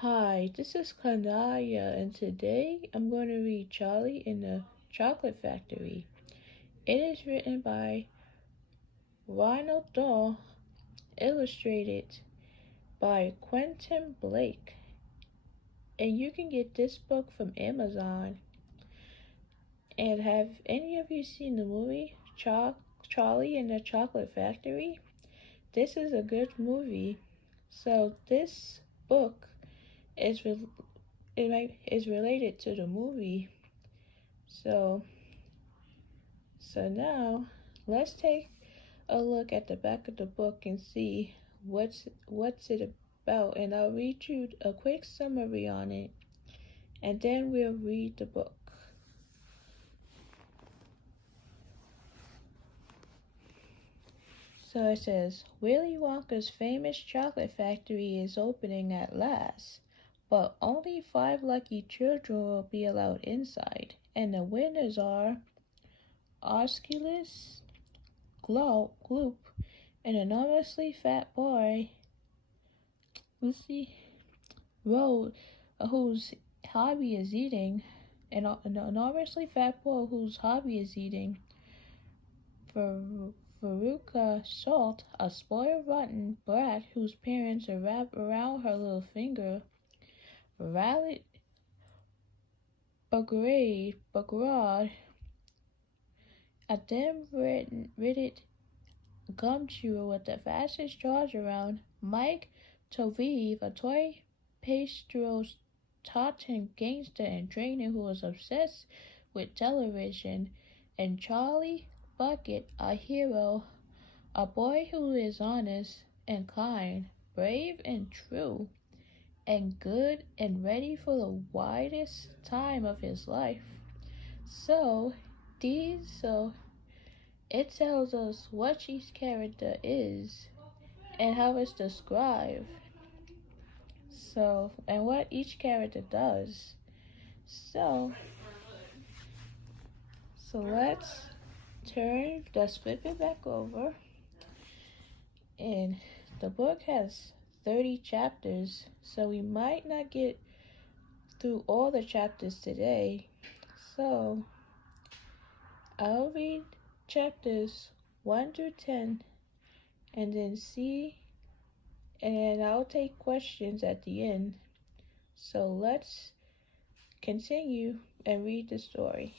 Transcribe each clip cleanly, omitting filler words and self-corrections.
Hi, this is Kanaya, and today I'm going to read Charlie in the Chocolate Factory. It is written by Ronald Dahl, illustrated by Quentin Blake, and you can get this book from Amazon. And have any of you seen the movie Charlie in the Chocolate Factory? This is a good movie. So this book is is related to the movie. So So now let's take a look at the back of the book and see what's it about, and I'll read you a quick summary on it, and then we'll read the book. So it says, Willy Wonka's famous chocolate factory is opening at last, but only 5 lucky children will be allowed inside, and the winners are Osculus, Gloop, an enormously fat boy, Lucy Road, whose hobby is eating, an enormously fat boy whose hobby is eating, Veruca Salt, a spoiled rotten brat whose parents are wrapped around her little finger, Rallet Bagrad, a dim-witted gum chewer with the fastest jaws around, Mike Tovive, a toy pastry tartan gangster and trainer who was obsessed with television, and Charlie Bucket, a hero, a boy who is honest and kind, brave and true, and good and ready for the widest time of his life. So, so it tells us what each character is and how it's described. And what each character does. So, so let's flip it back over. And the book has 30 chapters, so we might not get through all the chapters today. So, I'll read chapters 1 through 10 and then and I'll take questions at the end. So let's continue and read the story.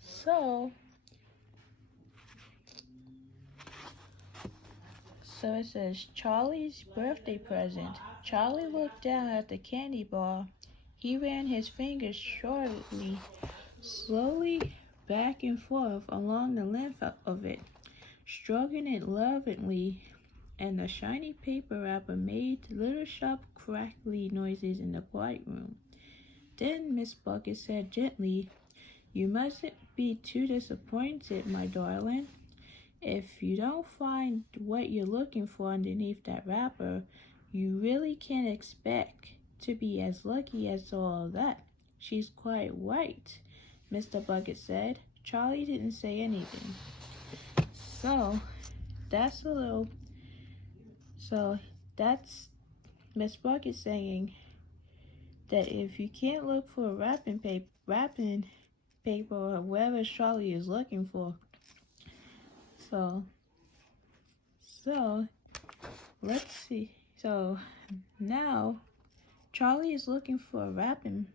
So it says, Charlie's birthday present. Charlie looked down at the candy bar. He ran his fingers slowly back and forth along the length of it, stroking it lovingly, and the shiny paper wrapper made little sharp crackly noises in the quiet room. Then Miss Bucket said gently, You mustn't be too disappointed, my darling. If you don't find what you're looking for underneath that wrapper, you really can't expect to be as lucky as all that. She's quite right, Mr. Bucket said. Charlie didn't say anything. So, that's a little... So, that's Miss Bucket saying that if you can't look for wrapping paper or whatever Charlie is looking for, so let's see. So now Charlie is looking for wrapping.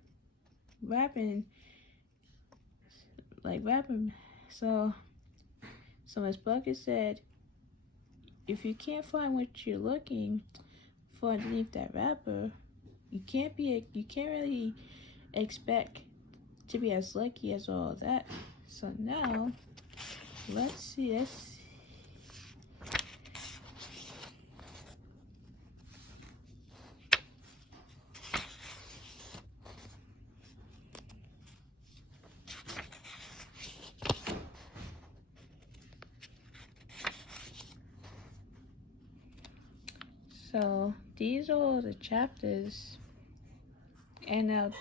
So Miss Bucket said, if you can't find what you're looking for underneath that wrapper, you can't really expect to be as lucky as all that. So now let's see. So these are all the chapters, and now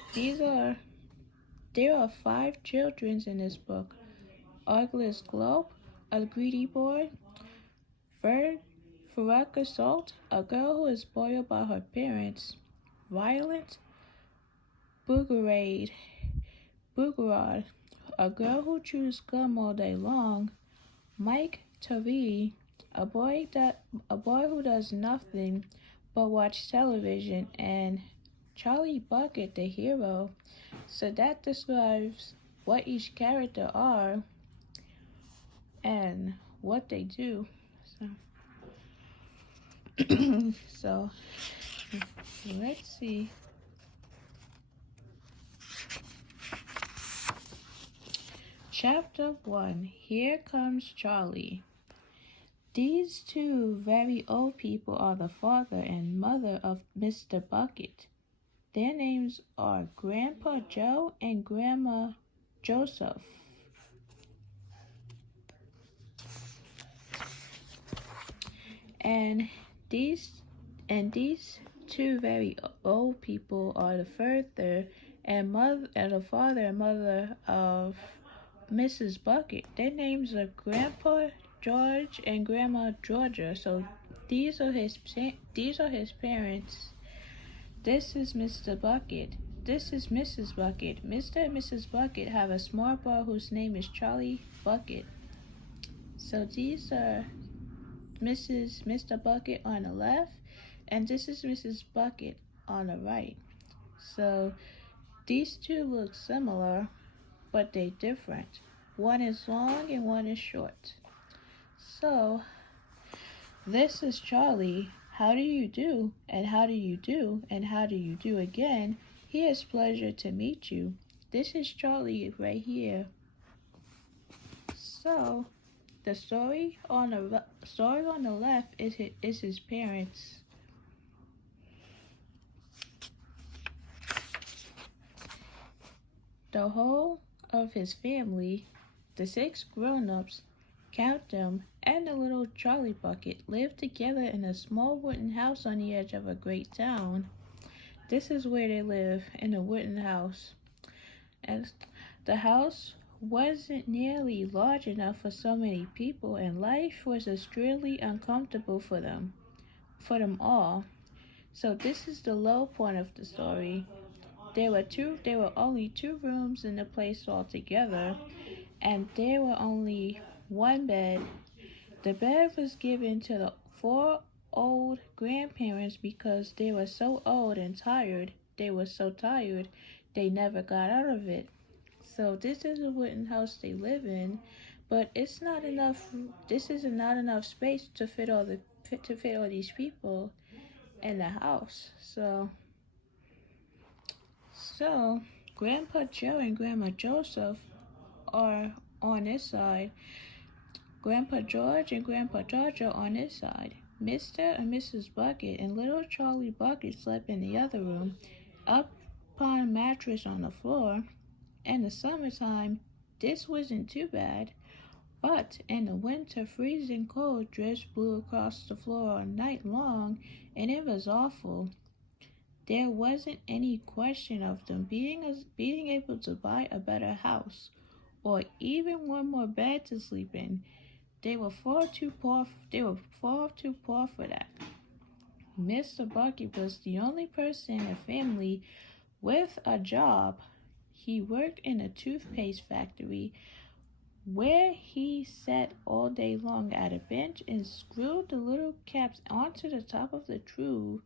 there are 5 children in this book. Arglist Globe, a greedy boy, Veruca Salt, a girl who is spoiled by her parents, Violet Boogerad, a girl who chews gum all day long. Mike Tavie, a boy who does nothing but watch television, and Charlie Bucket, the hero. So that describes what each character are and what they do. So let's see. Chapter 1. Here Comes Charlie. These two very old people are the father and mother of Mr. Bucket. Their names are Grandpa Joe and Grandma Joseph. And these two very old people are the father and mother of Mrs. Bucket. Their names are Grandpa George and Grandma Georgia. So these are his parents. This is Mr. Bucket. This is Mrs. Bucket. Mr. and Mrs. Bucket have a small boy whose name is Charlie Bucket. So these are Mr. Bucket on the left, and this is Mrs. Bucket on the right. So these two look similar, but they're different. One is long and one is short. So this is Charlie. How do you do? And how do you do? And how do you do again? Here's pleasure to meet you. This is Charlie right here. So the story on the left is his parents. The whole of his family, the 6 grown-ups, count them, and the little Charlie Bucket live together in a small wooden house on the edge of a great town. This is where they live, in a wooden house. And the house wasn't nearly large enough for so many people, and life was extremely uncomfortable for them all. So this is the low point of the story. There were only 2 rooms in the place altogether, and there were only 1 bed. The bed was given to the 4 old grandparents because they were so old and tired. They were so tired, they never got out of it. So this is a wooden house they live in, but it's not enough. This is not enough space to fit all these people in the house. So Grandpa Joe and Grandma Joseph are on this side. Grandpa George and Grandpa George are on this side. Mr. and Mrs. Bucket and little Charlie Bucket slept in the other room, up upon a mattress on the floor. In the summertime, this wasn't too bad, but in the winter, freezing cold drifts blew across the floor all night long, and it was awful. There wasn't any question of them being able to buy a better house, or even one more bed to sleep in. They were far too poor for that. Mr. Bucket was the only person in the family with a job. He worked in a toothpaste factory where he sat all day long at a bench and screwed the little caps onto the top of the tube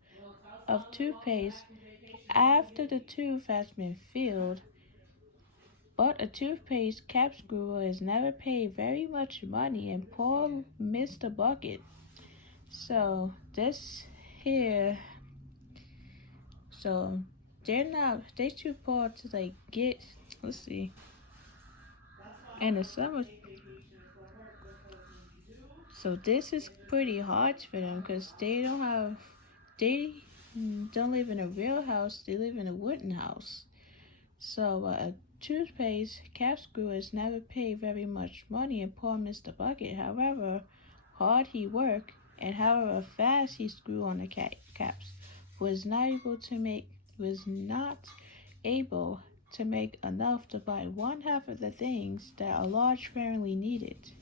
of toothpaste after the tube has been filled. But a toothpaste cap screwer is never paid very much money, and poor Mr. Bucket. So this here, so they're too poor to get, let's see, in the summer. So this is pretty hard for them because they don't live in a real house, they live in a wooden house. So a toothpaste cap screwers never pay very much money, and poor Mr. Bucket, however hard he worked and however fast he screwed on the caps, was not able to make enough to buy 1/2 of the things that a large family needed.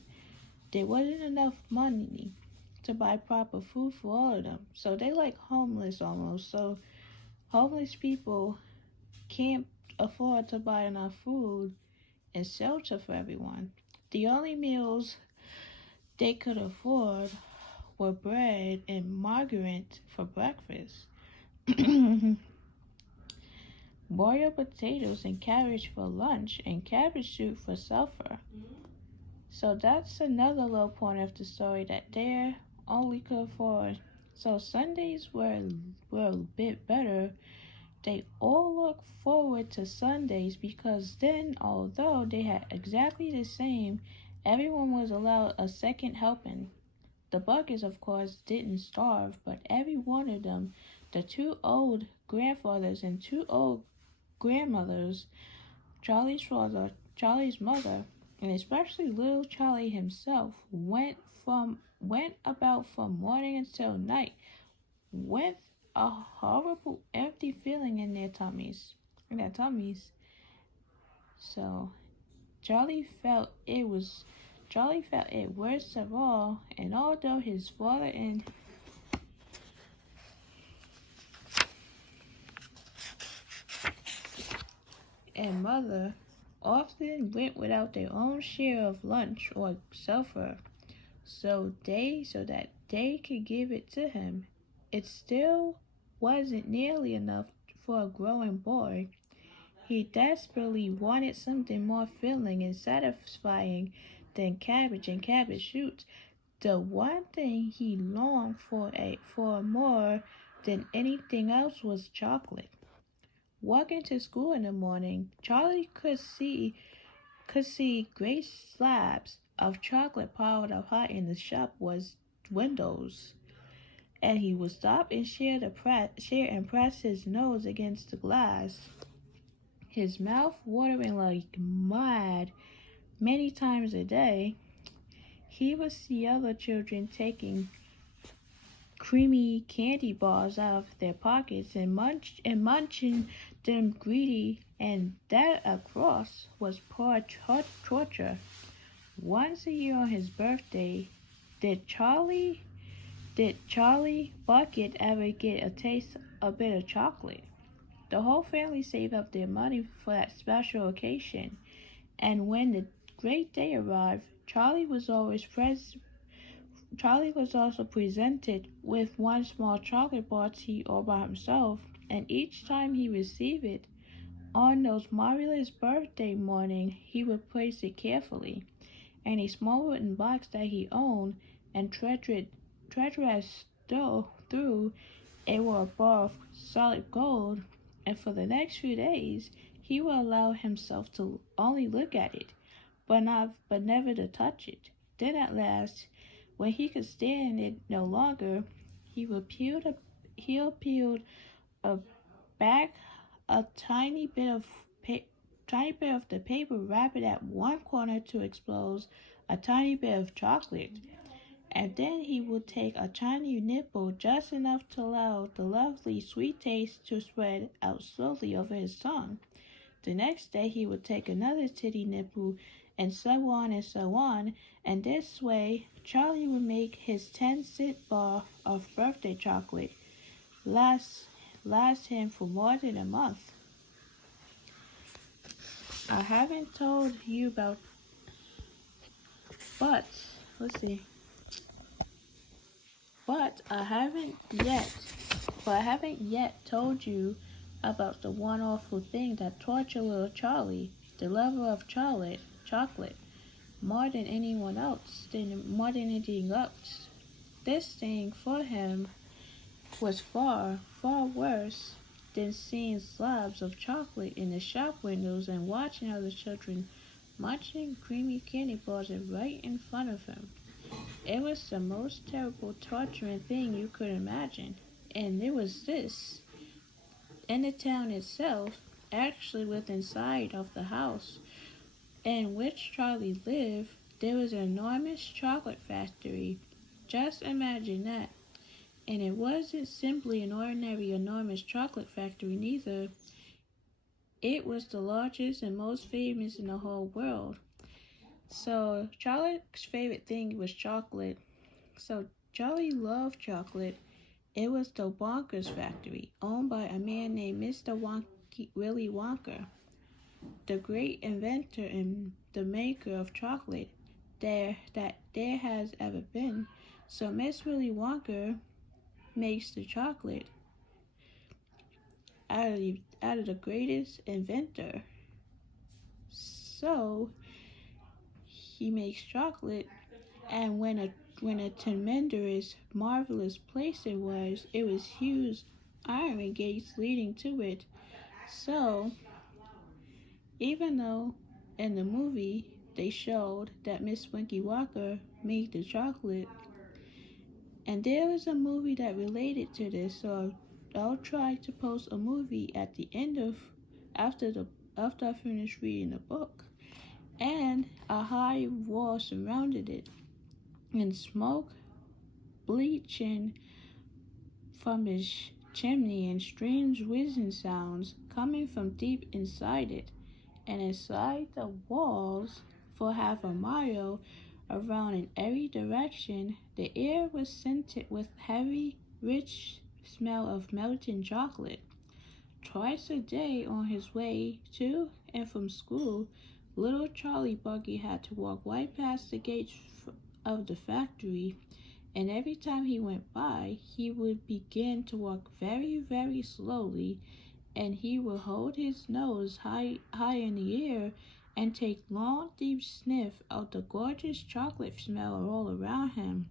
There wasn't enough money to buy proper food for all of them, so they like homeless almost. So Homeless people can't afford to buy enough food and shelter for everyone. The only meals they could afford were bread and margarine for breakfast, boiled potatoes and cabbage for lunch, and cabbage soup for supper. So that's another low point of the story that they only could afford. So Sundays were a bit better. They all look forward to Sundays because then, although they had exactly the same, everyone was allowed a second helping. The Buckets, of course, didn't starve, but every one of them, the two old grandfathers and two old grandmothers, Charlie's father, Charlie's mother, and especially little Charlie himself, went about from morning until night with a horrible empty feeling in their tummies. So Charlie felt it worst of all, and although his father and mother often went without their own share of lunch or supper, so that they could give it to him, it still wasn't nearly enough for a growing boy. He desperately wanted something more filling and satisfying than cabbage and cabbage shoots. The one thing he longed for more than anything else was chocolate. Walking to school in the morning, Charlie could see great slabs of chocolate piled up high in the shop was windows, and he would stop and share and press his nose against the glass, his mouth watering like mad many times a day. He would see other children taking creamy candy bars out of their pockets and munching them greedy, and that, of course, was poor torture. Once a year on his birthday, did Charlie did Charlie Bucket ever get a bit of chocolate? The whole family saved up their money for that special occasion, and when the great day arrived, Charlie was also presented with one small chocolate bar to eat all by himself, and each time he received it, on those marvelous birthday morning, he would place it carefully in a small wooden box that he owned and treacherous through it were a bar of solid gold, and for the next few days he would allow himself to only look at it, but never to touch it. Then at last, when he could stand it no longer, he would peeled a back a tiny bit of the paper, wrap it at one corner to expose a tiny bit of chocolate, and then he would take a tiny nibble, just enough to allow the lovely sweet taste to spread out slowly over his tongue. The next day he would take another titty nibble, and so on, and this way Charlie would make his 10-cent bar of birthday chocolate last him for more than a month. I haven't told you about, but let's see. But I haven't yet told you about the one awful thing that tortured little Charlie, the lover of chocolate, more than anything else. This thing for him was far, far worse than seeing slabs of chocolate in the shop windows and watching other children munching creamy candy bars right in front of him. It was the most terrible, torturing thing you could imagine. And there was this. In the town itself, actually within sight of the house in which Charlie lived, there was an enormous chocolate factory. Just imagine that. And it wasn't simply an ordinary enormous chocolate factory neither. It was the largest and most famous in the whole world. So Charlie's favorite thing was chocolate. So Charlie loved chocolate, It was the Wonka's factory, owned by a man named Mr. Willy Wonka, the great inventor and the maker of chocolate there has ever been. So Miss Willy Wonka makes the chocolate out of the greatest inventor. So he makes chocolate, and when a tremendous, marvelous place it was huge iron gates leading to it. So even though in the movie they showed that Miss Winky Walker made the chocolate, and there was a movie that related to this, so I'll try to post a movie at the end of after the after I finish reading the book. And a high wall surrounded it, and smoke bleaching from its chimney and strange whizzing sounds coming from deep inside it. And inside the walls, for half a mile around in every direction, the air was scented with heavy, rich smell of melting chocolate. Twice a day on his way to and from school, little Charlie Bucky had to walk right past the gates of the factory, and every time he went by, he would begin to walk very, very slowly, and he would hold his nose high in the air and take long, deep sniff of the gorgeous chocolate smell all around him.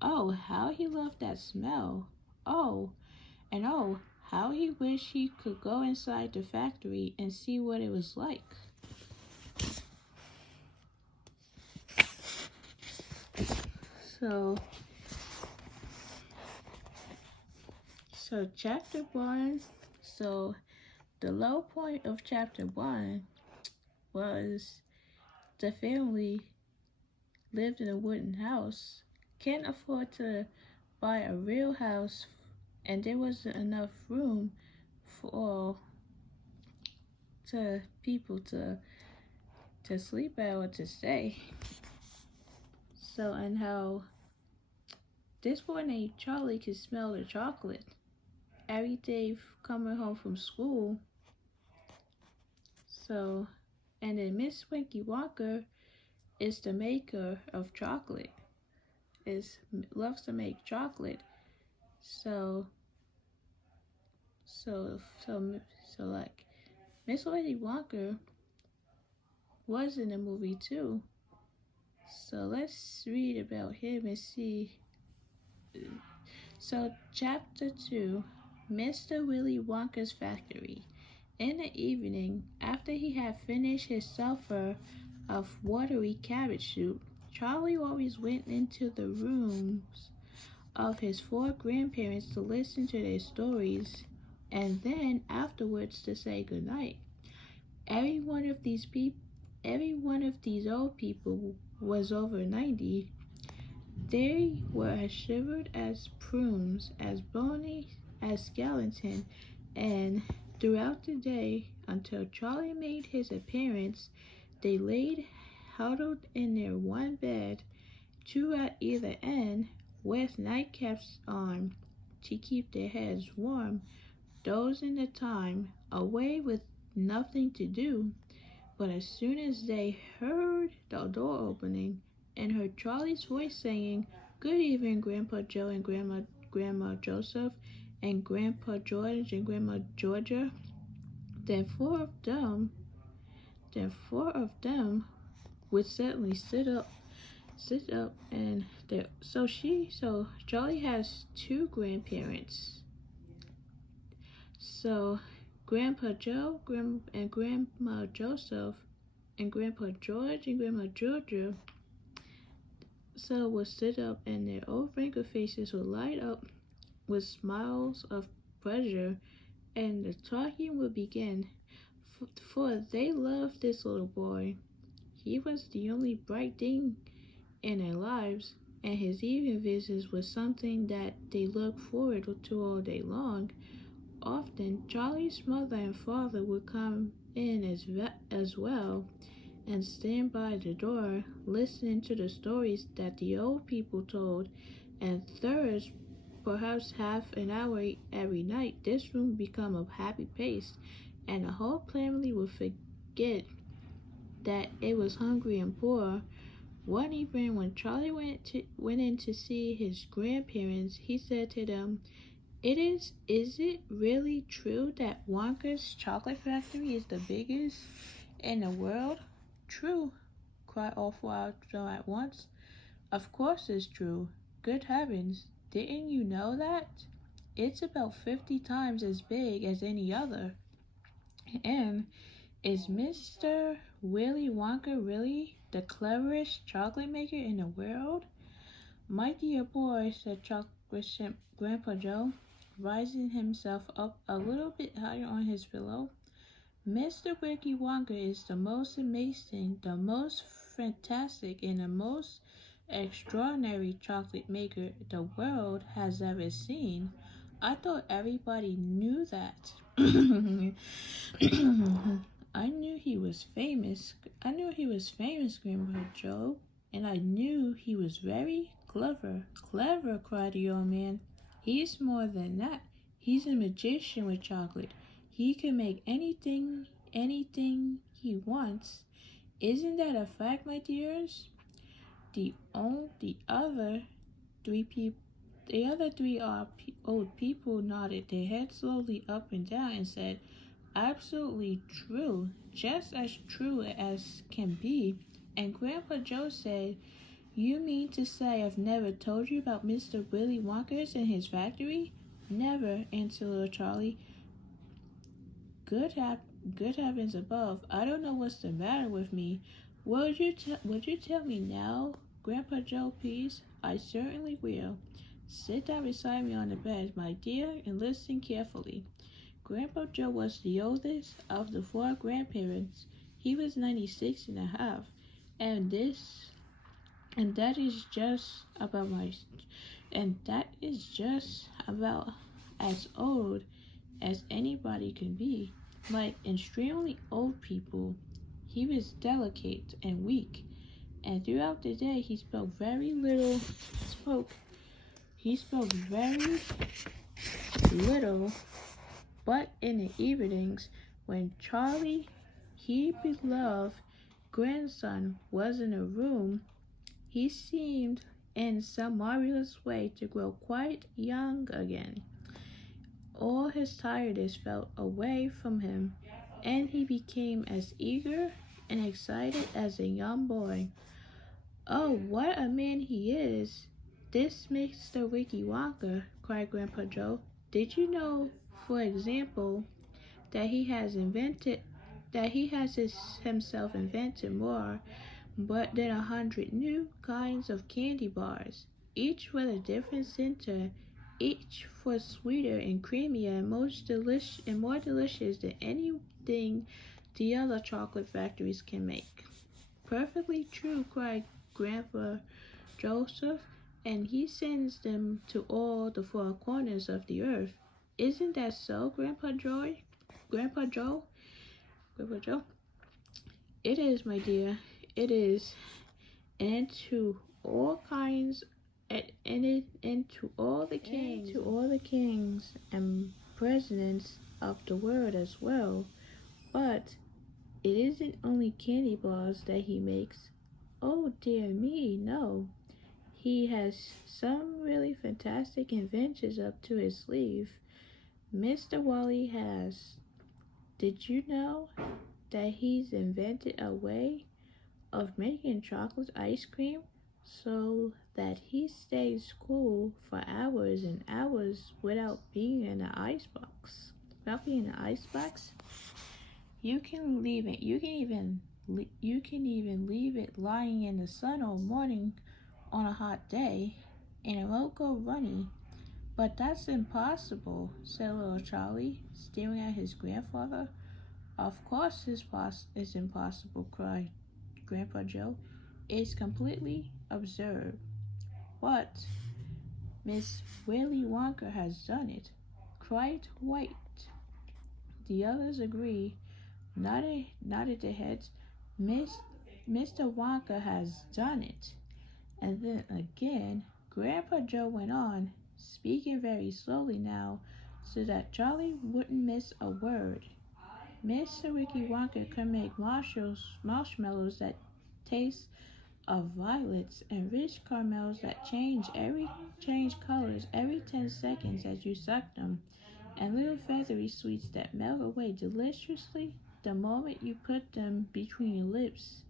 Oh, how he loved that smell! Oh, and oh, how he wished he could go inside the factory and see what it was like. So, chapter 1. So, the low point of chapter 1 was the family lived in a wooden house, can't afford to buy a real house, and there wasn't enough room for people to sleep at or to stay. So, and how this boy named Charlie could smell the chocolate every day coming home from school. So, and then Miss Winky Walker is the maker of chocolate. Loves to make chocolate. So like Miss Winky Walker was in the movie too. So let's read about him and see. So chapter 2, Mr. Willy Wonka's factory. In the evening, after he had finished his supper of watery cabbage soup, Charlie always went into the rooms of his 4 grandparents to listen to their stories, and then afterwards to say goodnight. Every one of these old people was over 90. They were as shivered as prunes, as bony as skeleton, and throughout the day, until Charlie made his appearance, they laid huddled in their one bed, 2 at either end, with nightcaps on to keep their heads warm, dozing the time away with nothing to do. But as soon as they heard the door opening and heard Charlie's voice saying, "Good evening, Grandpa Joe and Grandma Joseph and Grandpa George and Grandma Georgia," then four of them would suddenly sit up, and so Charlie has 2 grandparents. So Grandpa Joe and Grandma Joseph and Grandpa George and Grandma Georgia would sit up, and their old wrinkled faces would light up with smiles of pleasure, and the talking would begin, for they loved this little boy. He was the only bright thing in their lives, and his evening visits was something that they looked forward to all day long. Often, Charlie's mother and father would come in as well and stand by the door, listening to the stories that the old people told, and perhaps half an hour every night, this room would become a happy place, and the whole family would forget that it was hungry and poor. One evening, when Charlie went in to see his grandparents, he said to them, Is it really true that Wonka's chocolate factory is the biggest in the world?" "True," cried all four adults at once. "Of course it's true. Good heavens, didn't you know that? It's about 50 times as big as any other. And is Mr. Willy Wonka really the cleverest chocolate maker in the world?" "My dear boy," said Chocolate Chip Grandpa Joe, rising himself up a little bit higher on his pillow, "Mr. Willy Wonka is the most amazing, the most fantastic, and the most extraordinary chocolate maker the world has ever seen. I thought everybody knew that." "I knew he was famous. I knew he was famous, Grandpa Joe, and I knew he was very clever." "Clever!" cried the old man. "He's more than that. He's a magician with chocolate. He can make anything he wants. Isn't that a fact, my dears?" The other three old people nodded their heads slowly up and down and said, "Absolutely true, just as true as can be." And Grandpa Joe said, "You mean to say I've never told you about Mr. Willy Wonka and his factory?" "Never," answered little Charlie. Good heavens above, I don't know what's the matter with me. Would you tell me now, Grandpa Joe, please?" "I certainly will. Sit down beside me on the bed, my dear, and listen carefully." Grandpa Joe was the oldest of the four grandparents. He was 96 and a half, and that is just about as old as anybody can be. Like extremely old people, he was delicate and weak, and throughout the day he spoke very little, but in the evenings, when Charlie, his beloved grandson, was in a room, he seemed in some marvelous way to grow quite young again. All his tiredness fell away from him, and he became as eager and excited as a young boy. "Oh, what a man he is, this Mr. Willy Wonka!" cried Grandpa Joe. "Did you know, for example, that he has himself invented more but than 100 new kinds of candy bars, each with a different center, each for sweeter and creamier and more delicious than anything the other chocolate factories can make?" "Perfectly true," cried Grandpa Joseph, "and he sends them to all the four corners of the earth. Isn't that so, Grandpa Joe? Grandpa Joe? Grandpa Joe?" "It is, my dear, it is, and to all kinds, and to all the kings and presidents of the world as well. But it isn't only candy bars that he makes. Oh dear me, no. He has some really fantastic inventions up to his sleeve. Mr. Wally has. Did you know that he's invented a way of making chocolate ice cream so that he stays cool for hours and hours without being in the icebox? You can leave it. You can even leave it lying in the sun all morning on a hot day, and it won't go runny." "But that's impossible," said little Charlie, staring at his grandfather. "Of course it's impossible," cried Grandpa Joe. "It's completely absurd. But Miss Willy Wonka has done it. Quite right." The others agreed, nodded their heads. Mr. Wonka has done it." And then again, Grandpa Joe went on, speaking very slowly now so that Charlie wouldn't miss a word. Mr. Wiki Wonka could make marshmallows that taste of violets and rich caramels that change colors every 10 seconds as you suck them, and little feathery sweets that melt away deliciously the moment you put them between your lips.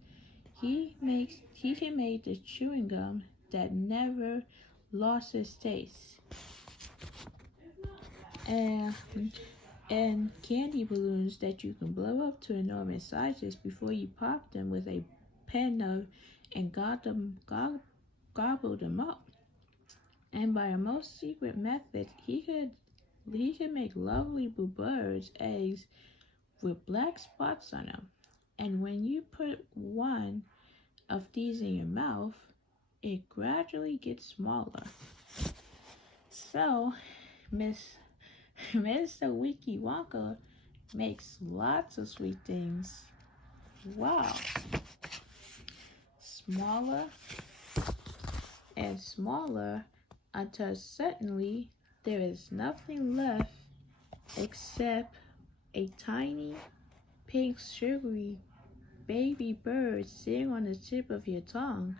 He can make the chewing gum that never lost its taste. And and candy balloons that you can blow up to enormous sizes before you pop them with a pen of and gobble them up. And by a most secret method, he could make lovely birds' eggs with black spots on them. And when you put one of these in your mouth, it gradually gets smaller. So, Mr. Wiki Wonka makes lots of sweet things. Wow! Smaller and smaller until suddenly there is nothing left except a tiny, pink, sugary baby bird sitting on the tip of your tongue.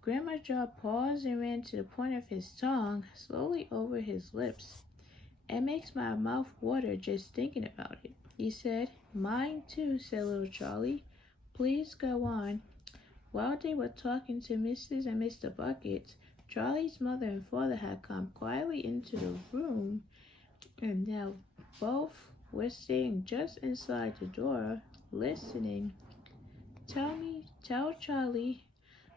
Grandma Jaw paused and ran to the point of his tongue slowly over his lips. It makes my mouth water just thinking about it, he said. Mine too, said little Charlie. Please go on. While they were talking to Mrs. and Mr. Bucket, Charlie's mother and father had come quietly into the room, and now both were staying just inside the door, listening. Tell Charlie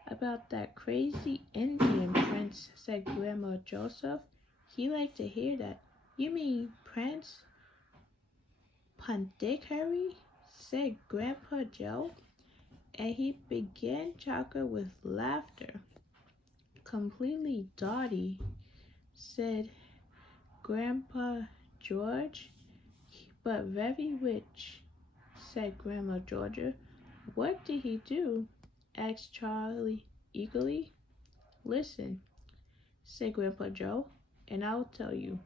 about that crazy Indian prince, said Grandma Joseph. He liked to hear that. You mean Prince Pondicherry? Said Grandpa Joe, and he began chuckle with laughter. Completely dotty, said Grandpa George, but very rich, said Grandma Georgia. What did he do? Asked Charlie eagerly. Listen, said Grandpa Joe, and I'll tell you.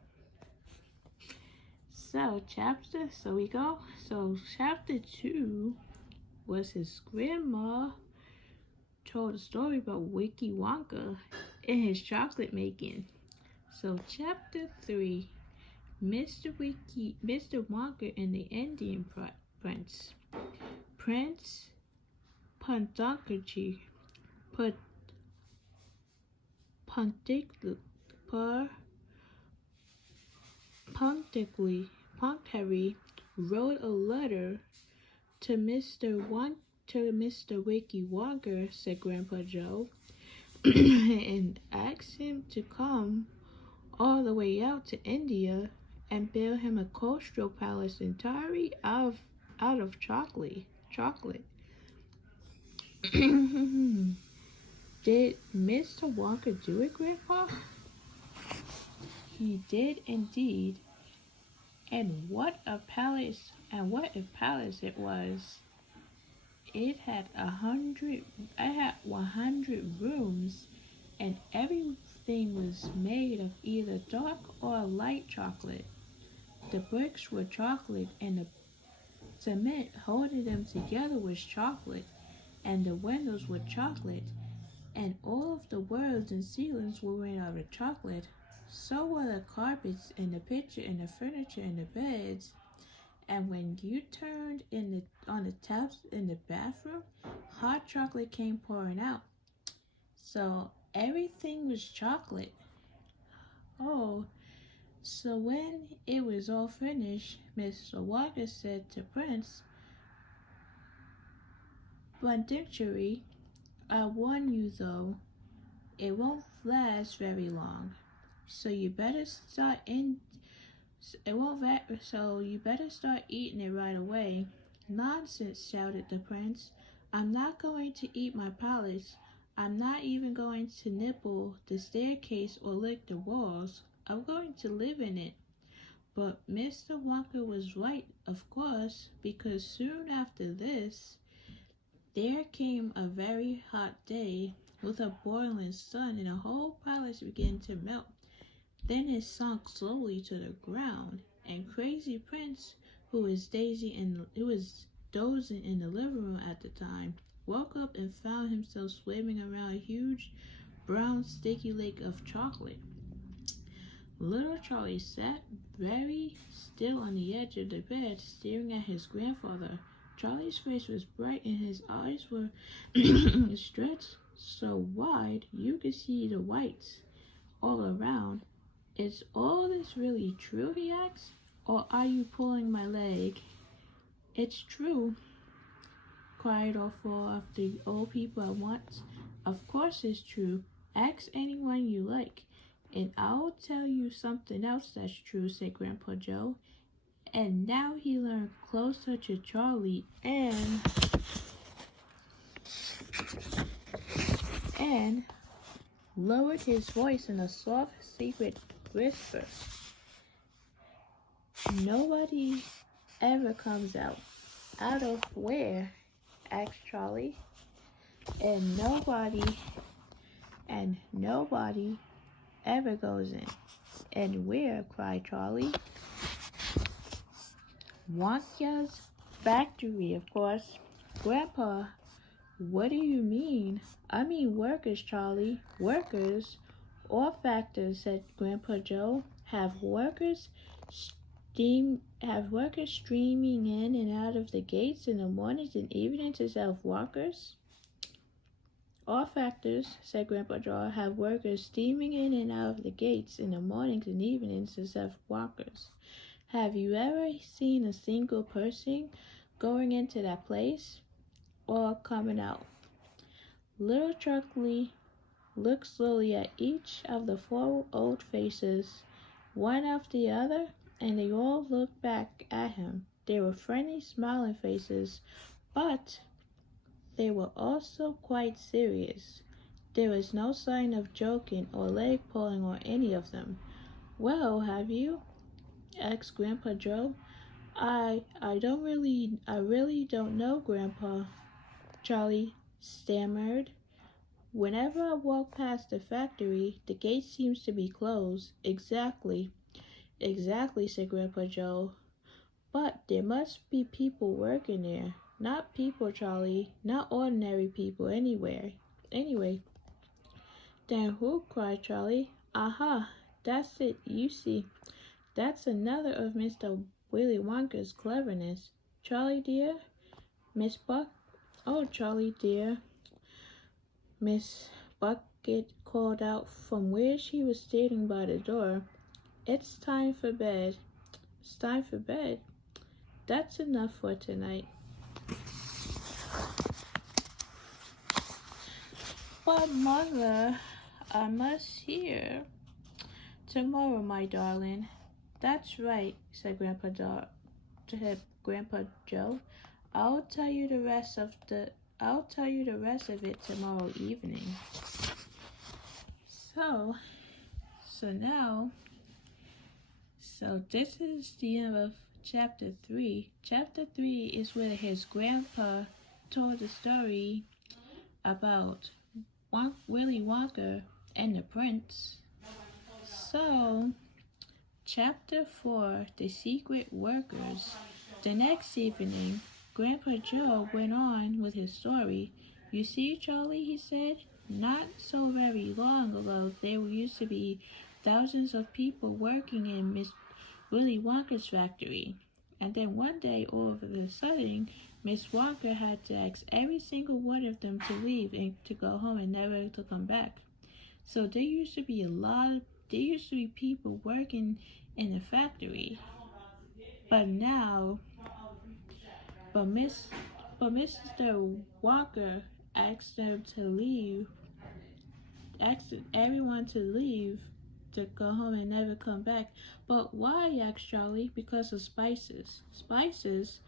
So chapter 2 was his grandma told a story about Wiki Wonka and his chocolate making. So chapter 3, Mr. Wonka and the Indian Prince. Prince Pondicherry Pondicherry wrote a letter to Mr. Wiki Wonka, said Grandpa Joe, and asked him to come all the way out to India and build him a coastal palace entirely out of chocolate. Did Mr. Wonka do it, Grandpa? He did indeed. And what a palace it was. It had 100 rooms, and everything was made of either dark or light chocolate. The bricks were chocolate, and the cement holding them together was chocolate, and the windows were chocolate, and all of the walls and ceilings were made out of chocolate. So were the carpets and the picture and the furniture and the beds. And when you turned on the taps in the bathroom, hot chocolate came pouring out. So everything was chocolate. Oh, so when it was all finished, Mr. Wonka said to Prince Pondicherry, I warn you though, it won't last very long. So you better start eating it right away. Nonsense, shouted the prince. I'm not going to eat my palace. I'm not even going to nibble the staircase or lick the walls. I'm going to live in it. But Mr. Wonka was right, of course, because soon after this, there came a very hot day with a boiling sun, and the whole palace began to melt. Then it sunk slowly to the ground, and Crazy Prince, who was dozing in the living room at the time, woke up and found himself swimming around a huge brown sticky lake of chocolate. Little Charlie sat very still on the edge of the bed, staring at his grandfather. Charlie's face was bright and his eyes were stretched so wide you could see the whites all around. Is all this really true, he asked, or are you pulling my leg? It's true, cried all four of the old people at once. Of course it's true. Ask anyone you like. And I'll tell you something else that's true, said Grandpa Joe. And now he leaned closer to Charlie and lowered his voice in a soft, secret whisper. Nobody ever comes out. Out of where? Asked Charlie. And nobody ever goes in. And where? Cried Charlie. Wonka's factory, of course. Grandpa, what do you mean? I mean workers, Charlie. Workers or factors, said Grandpa Joe. Have workers streaming in and out of the gates in the mornings and evenings as self-walkers? All factors, said Grandpa Joe, have workers steaming in and out of the gates in the mornings and evenings as self-walkers. Have you ever seen a single person going into that place or coming out? Little Charlie looked slowly at each of the four old faces, one after the other, and they all looked back at him. They were friendly, smiling faces, but they were also quite serious. There was no sign of joking or leg pulling on any of them. Well, have you? Asked Grandpa Joe. I really don't know, Grandpa, Charlie stammered. Whenever I walk past the factory, the gate seems to be closed. Exactly, said Grandpa Joe. But there must be people working there. Not people, Charlie. Not ordinary people anyway. Then who? Cried Charlie. Aha, that's it, you see. That's another of Mr. Willy Wonka's cleverness. Charlie dear, Miss Buck. Oh, Charlie dear, Miss Bucket called out from where she was standing by the door. It's time for bed. It's time for bed. That's enough for tonight. But Mother, I must hear. Tomorrow, my darling. That's right, said Grandpa Joe. I'll tell you the rest of it tomorrow evening. So this is the end of chapter 3. Chapter 3 is where his grandpa told the story about Willy Wonka and the prince. So, chapter 4, The Secret Workers. The next evening, Grandpa Joe went on with his story. You see, Charlie, he said, not so very long ago, there used to be thousands of people working in Miss Willy Wonka's factory. And then one day, all of a sudden, Miss Wonka had to ask every single one of them to leave and to go home and never to come back. So there used to be people working in the factory. But Mr. Wonka asked everyone to leave to go home and never come back. But why? Asked Charlie. Because of spices. Spices?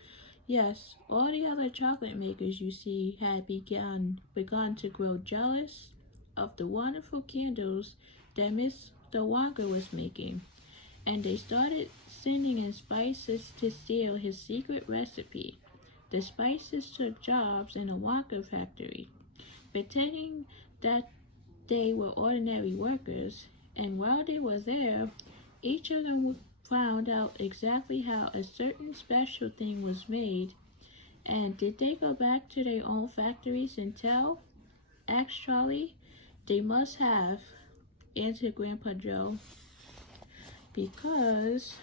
Yes, all the other chocolate makers you see had begun to grow jealous of the wonderful candles that Mr. Wonka was making, and they started sending in spices to steal his secret recipe. The spices took jobs in a Wonka factory, pretending that they were ordinary workers, And while they were there, each of them found out exactly how a certain special thing was made. And did they go back to their own factories and tell? Asked Charlie. They must have, answered Grandpa Joe, because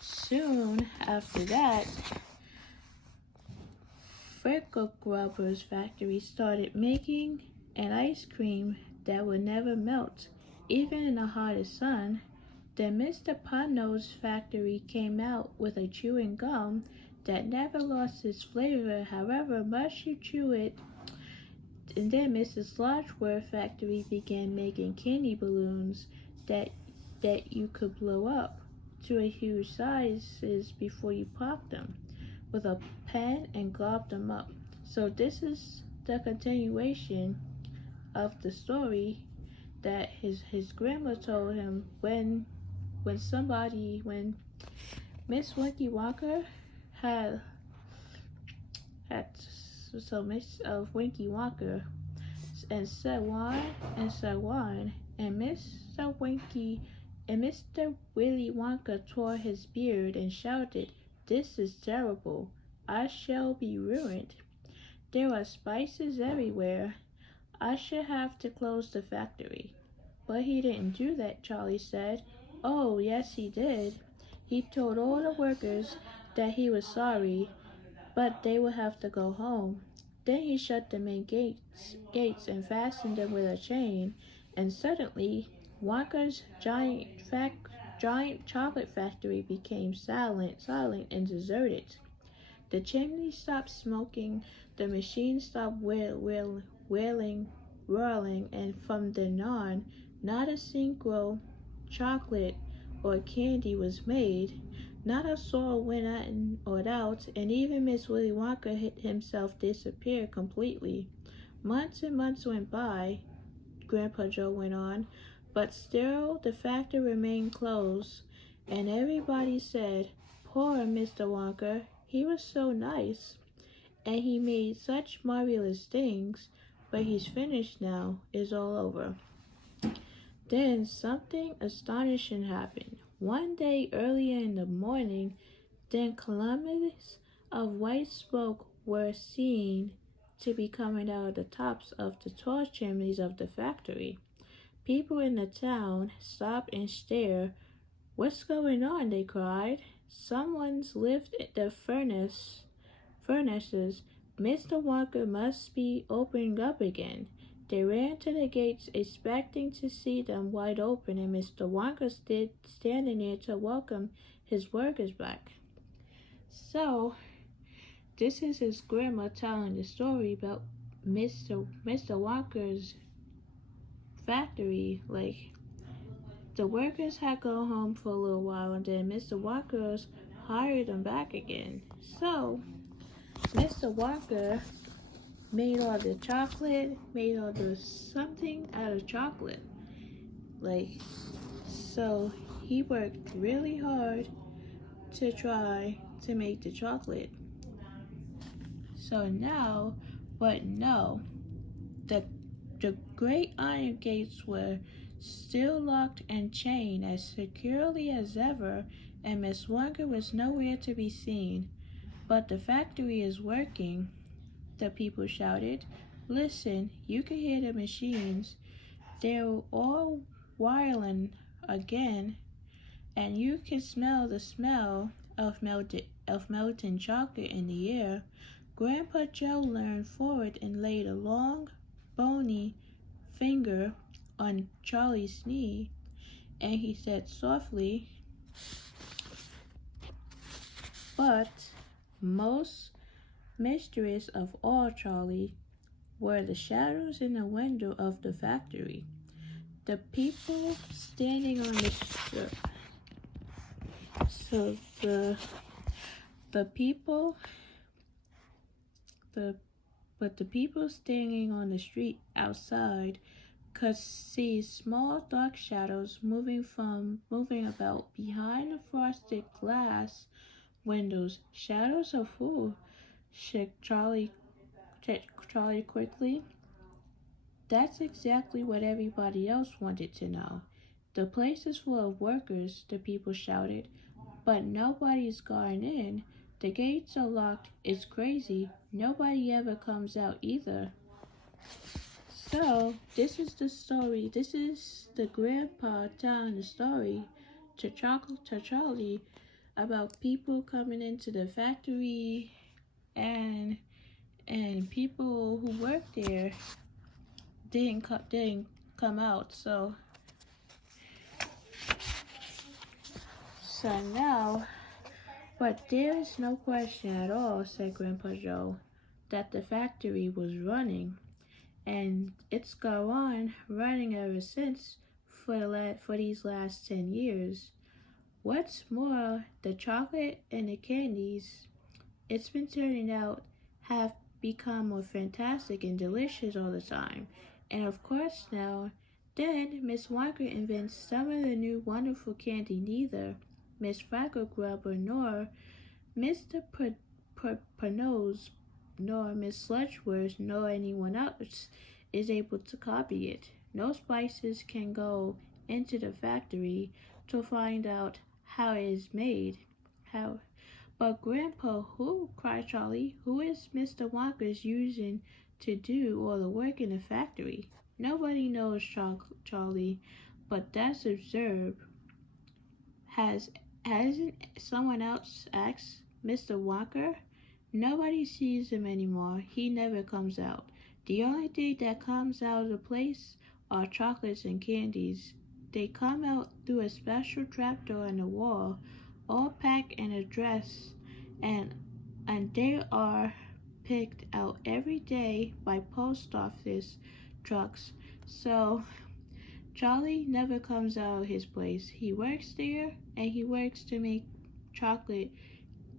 soon after that, Freckle Grubber's factory started making an ice cream that would never melt, even in the hottest sun. Then Mr. Podnose's factory came out with a chewing gum that never lost its flavor however much you chew it. And then Mrs. Slotchworth's factory began making candy balloons that you could blow up to a huge sizes before you popped them with a pen and glob them up. So this is the continuation of the story that his grandma told him when Miss Winky Wonka had so Miss of Winky Wonka and said wine and Mr. Willy Wonka tore his beard and shouted, "This is terrible. I shall be ruined. There are spices everywhere. I should have to close the factory." But he didn't do that, Charlie said. Oh, yes, he did. He told all the workers that he was sorry, but they would have to go home. Then he shut the main gates and fastened them with a chain, and suddenly Wonka's giant chocolate factory became silent and deserted. The chimney stopped smoking, the machine stopped whirling, and from then on, not a single chocolate or candy was made. Not a soul went in or out, and even Miss Willy Wonka himself disappeared completely. Months and months went by, Grandpa Joe went on, but still the factory remained closed, and everybody said, "Poor Mr. Wonka, he was so nice, and he made such marvelous things, but he's finished now, it's all over." Then something astonishing happened. One day earlier in the morning, then columns of white smoke were seen to be coming out of the tops of the tall chimneys of the factory. People in the town stopped and stared. "What's going on?" they cried. "Someone's lifted the furnaces. Mr. Wonka must be opening up again." They ran to the gates, expecting to see them wide open, and Mr. Wonka stood standing there to welcome his workers back. So, this is his grandma telling the story about Mr. Wonka's factory. Like, the workers had gone home for a little while, and then Mr. Wonka hired them back again. So, Mr. Wonka made all the chocolate, made all the something out of chocolate. Like, so he worked really hard to try to make the chocolate. So now, but no, the great iron gates were still locked and chained as securely as ever, and Miss Wonka was nowhere to be seen. "But the factory is working," the people shouted. "Listen, you can hear the machines. They're all whirling again, and you can smell the smell of melting chocolate in the air." Grandpa Joe leaned forward and laid a long, bony finger on Charlie's knee, and he said softly, "But most mysterious of all, Charlie, were the shadows in the window of the factory. The people standing on the street. So the people the people standing on the street outside could see small dark shadows moving about behind the frosted glass windows." "Shadows of who?" said Charlie quickly. That's exactly what everybody else wanted to know. The place is full of workers, the people shouted, but nobody's gone in. The gates are locked. It's crazy. Nobody ever comes out either. So, this is the story. This is the grandpa telling the story to Charlie about people coming into the factory and people who work there didn't come out. So now, but there is no question at all, said Grandpa Joe, that the factory was running, and it's gone on running ever since for these last 10 years. What's more, the chocolate and the candies it's been turning out have become more fantastic and delicious all the time. And of course now, then Miss Walker invents some of the new wonderful candy neither Miss Freckle Grubber nor Mr. Panose nor Miss Sludgeworth nor anyone else is able to copy it. No spices can go into the factory to find out how it is made. How but Grandpa, who? Cried Charlie. Who is Mr. Wonker's using to do all the work in the factory? Nobody knows, Charlie, but that's absurd. Hasn't someone else asked Mr. Wonker? Nobody sees him anymore. He never comes out. The only thing that comes out of the place are chocolates and candies. They come out through a special trapdoor in the wall, all packed and addressed, and they are picked out every day by post office trucks. So Charlie never comes out of his place. He works there and he works to make chocolate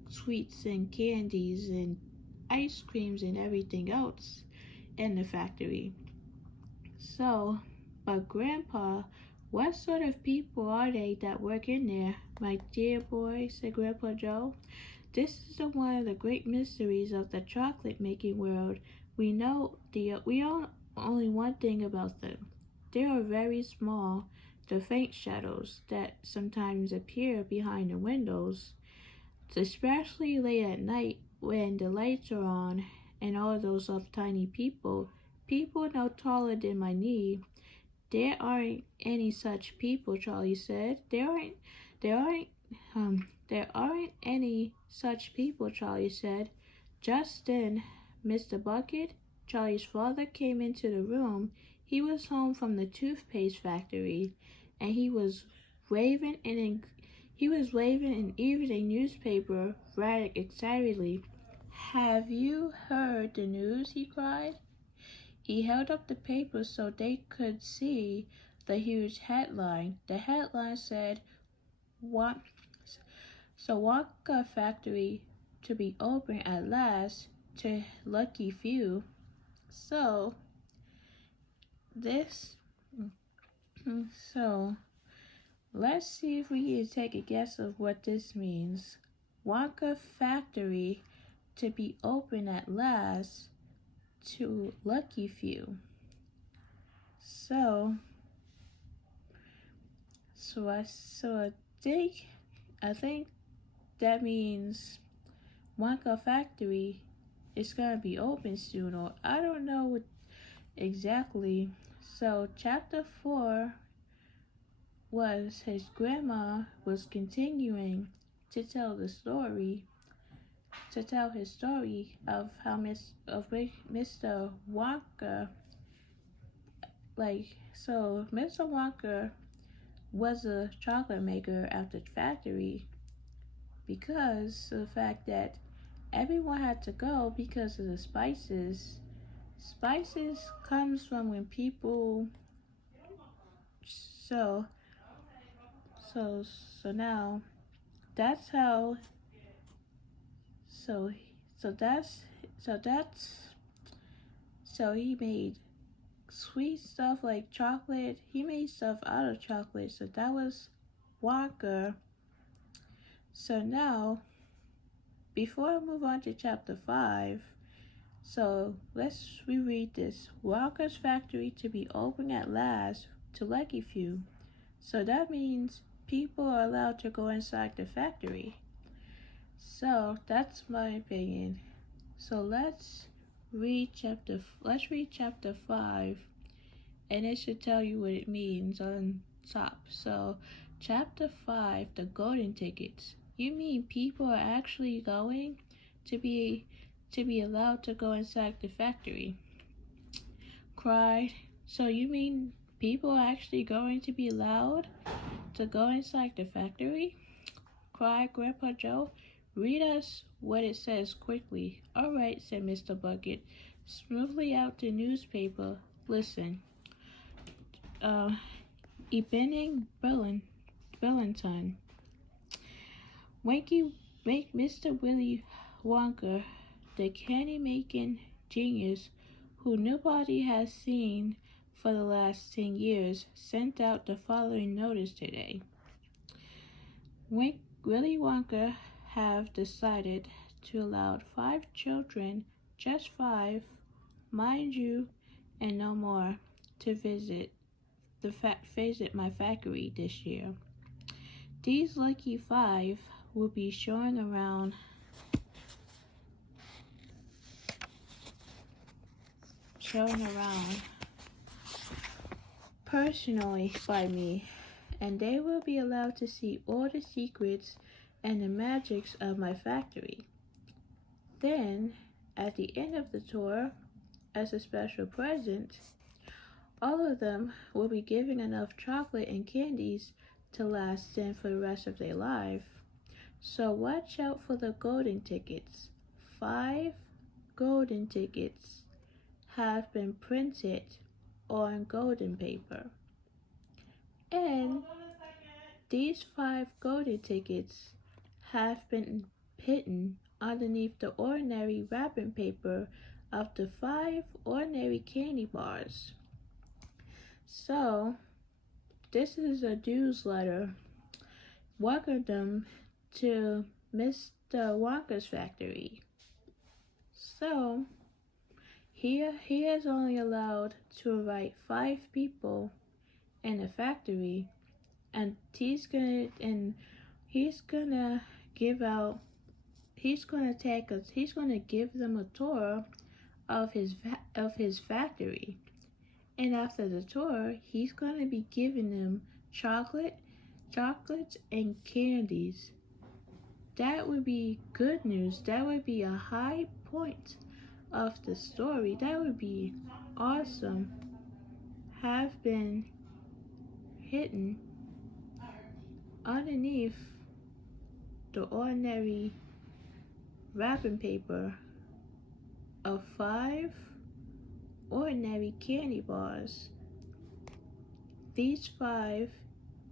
sweets and candies and ice creams and everything else in the factory. So, but Grandpa, what sort of people are they that work in there? My dear boy, said Grandpa Joe. This is one of the great mysteries of the chocolate making world. We know only one thing about them. They are very small, the faint shadows that sometimes appear behind the windows, especially late at night when the lights are on and all those of tiny people no taller than my knee. There aren't any such people, Charlie said. There aren't, there aren't any such people, Charlie said. Just then, Mr. Bucket, Charlie's father, came into the room. He was home from the toothpaste factory, and he was waving an evening newspaper rather excitedly. Have you heard the news? He cried. He held up the paper so they could see the huge headline. The headline said, "What? Sawaka Factory to be open at last to lucky few." So this, so let's see if we can take a guess of what this means. Wonka Factory to be open at last to lucky few. So I think that means Wonka Factory is gonna be open soon, or I don't know what exactly. So chapter 4 was his grandma was continuing to tell his story of how Mr. Wonka Mr. Wonka was a chocolate maker at the factory because of the fact that everyone had to go because of the spices. Spices comes from when people so so so now that's how so so that's so he made sweet stuff like chocolate. He made stuff out of chocolate. So that was Wonka. So now before I move on to chapter 5, So let's reread this. Walker's factory to be open at last to lucky few. So that means people are allowed to go inside the factory. So that's my opinion. So let's read chapter 5, and it should tell you what it means on top. So chapter 5, the golden tickets. You mean people are actually going to be allowed to go inside the factory? Cried. So you mean people are actually going to be allowed to go inside the factory? Cried Grandpa Joe. Read us what it says quickly. All right, said Mr. Bucket, smoothly out the newspaper. Listen. Evening Bellington. Wanky make Mr. Willy Wonka, the candy-making genius who nobody has seen for the last 10 years, sent out the following notice today. Willy Wonka have decided to allow 5 children, just 5, mind you, and no more, to visit my factory this year. These lucky 5 will be showing around personally by me, and they will be allowed to see all the secrets and the magics of my factory. Then, at the end of the tour, as a special present, all of them will be given enough chocolate and candies to last them for the rest of their life. So watch out for the golden tickets. 5 golden tickets have been printed on golden paper. And these 5 golden tickets have been hidden underneath the ordinary wrapping paper of the 5 ordinary candy bars. So, this is a newsletter. Welcome them to Mr. Wonka's factory. So, he is only allowed to invite 5 people in the factory, and he's gonna give them a tour of his factory. And after the tour, he's gonna be giving them chocolates and candies. That would be good news. That would be a high point of the story. That would be awesome. Have been hidden underneath the ordinary wrapping paper of 5 ordinary candy bars. These 5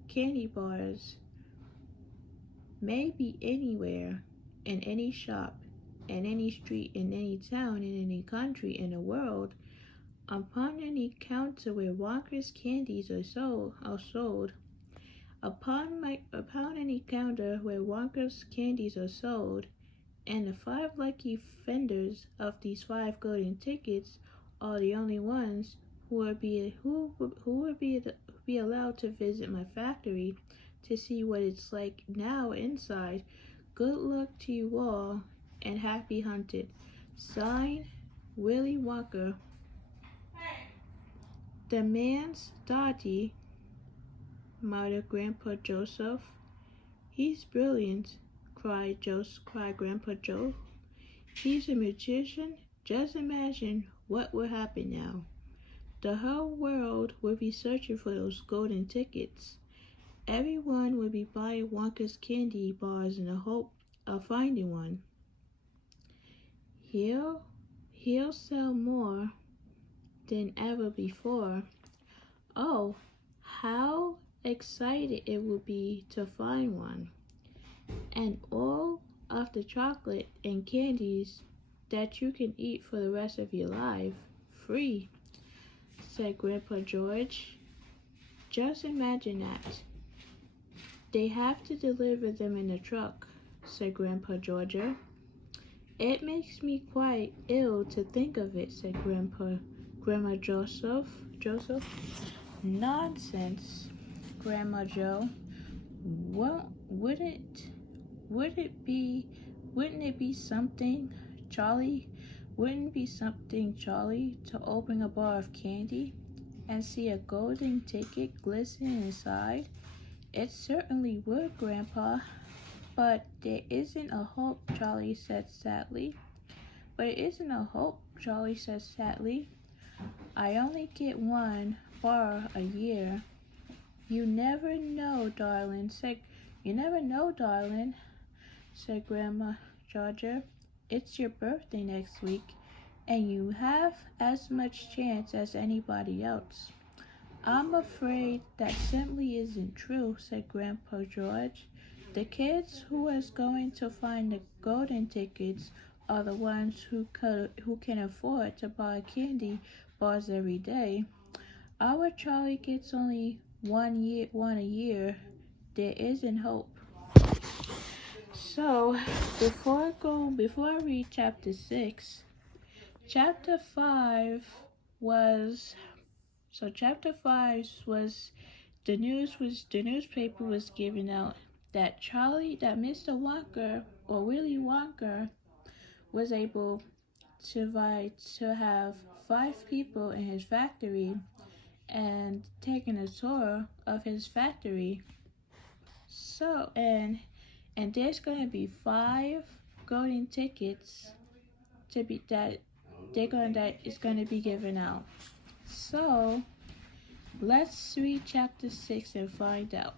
candy bars may be anywhere, in any shop, in any street, in any town, in any country in the world, upon any counter where Wonka's candies are sold. Upon any counter where Wonka's candies are sold, and the 5 lucky vendors of these 5 golden tickets are the only ones who would be allowed to visit my factory to see what it's like now inside. Good luck to you all, and happy hunting. Signed, Willy Wonka. The man's Dottie, muttered Grandpa Joseph. He's brilliant, cried Grandpa Joe. He's a magician. Just imagine what will happen now. The whole world will be searching for those golden tickets. Everyone will be buying Wonka's candy bars in the hope of finding one. He'll sell more than ever before. Oh, how excited it will be to find one. And all of the chocolate and candies that you can eat for the rest of your life, free, said Grandpa George. Just imagine that. They have to deliver them in a truck, said Grandpa Georgia. It makes me quite ill to think of it, said Grandma Joseph. Nonsense, Grandma Joe. Well, would it be, wouldn't it be something, Charlie? Wouldn't it be something, Charlie, to open a bar of candy and see a golden ticket glisten inside? It certainly would, Grandpa. But there isn't a hope, Charlie said sadly. But it isn't a hope, Charlie said sadly. I only get one bar a year. You never know, darling, said Grandma Georgia. It's your birthday next week, and you have as much chance as anybody else. I'm afraid that simply isn't true, said Grandpa George. The kids who is going to find the golden tickets are the ones who can afford to buy candy bars every day. Our Charlie gets only one a year. There isn't hope. So before I read chapter 6, chapter 5 was chapter 5 was the newspaper was giving out that Mr. Wonka, or Willy Wonka, was able to have 5 people in his factory and taking a tour of his factory. So and there's gonna be 5 golden tickets to be that is gonna be given out. So let's read chapter 6 and find out.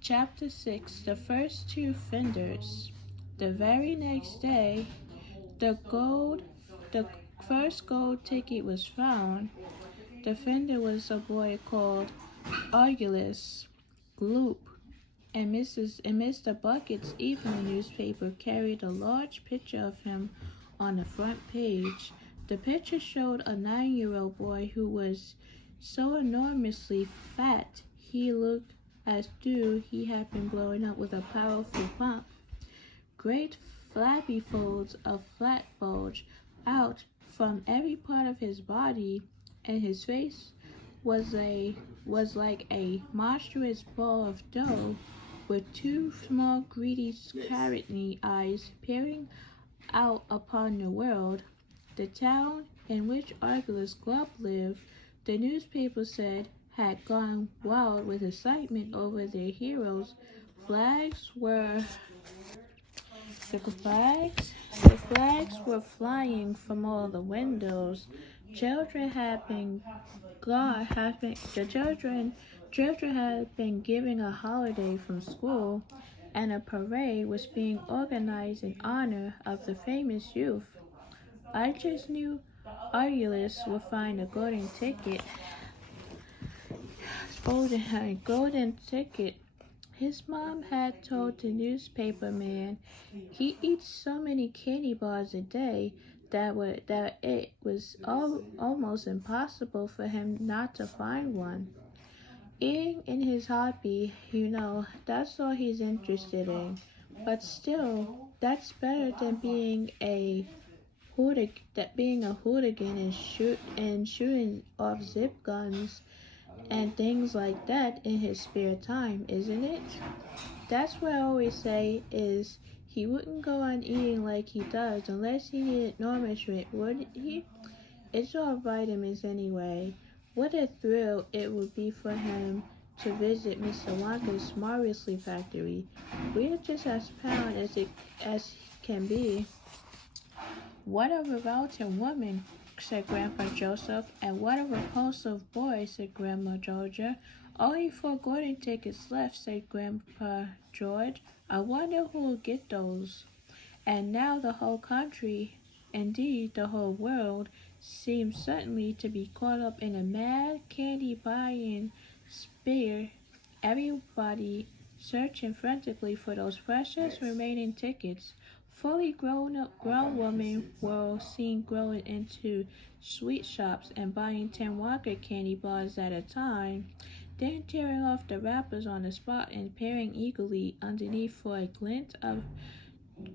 Chapter 6, the first 2 fenders. The very next day, the first gold ticket was found. The fender was a boy called Argulus Gloop, and Mr. Bucket's evening newspaper carried a large picture of him on the front page. The picture showed a 9-year-old boy who was so enormously fat he looked as though he had been blown up with a powerful pump. Great flabby folds of fat bulged out from every part of his body, and his face was like a monstrous ball of dough, with 2 small greedy carrot-y eyes peering out upon the world. The town in which Argulus Glub lived, the newspaper said, had gone wild with excitement over their heroes. The flags were flying from all the windows. Children had been given a holiday from school, and a parade was being organized in honor of the famous youth. I just knew Argulus would find a golden ticket. His mom had told the newspaper man he eats so many candy bars a day that it was almost impossible for him not to find one. Eating in his hobby, that's all he's interested in. But still, that's better than being a hooligan and shooting off zip guns and things like that in his spare time, isn't it? That's what I always say is he wouldn't go on eating like he does unless he needed nourishment, would he? It's all vitamins anyway. What a thrill it would be for him to visit Mr. Wonka's marvelously factory. We're just as proud as can be. What a revolting woman, said Grandpa Joseph, and what a repulsive boy, said Grandma Georgia. Only 4 golden tickets left, said Grandpa George. I wonder who'll get those. And now the whole country, indeed the whole world, seems suddenly to be caught up in a mad candy buying spree. Everybody searching frantically for those precious remaining tickets. Fully grown women were seen going into sweet shops and buying 10 Wonka candy bars at a time, then tearing off the wrappers on the spot and peering eagerly underneath for a glint of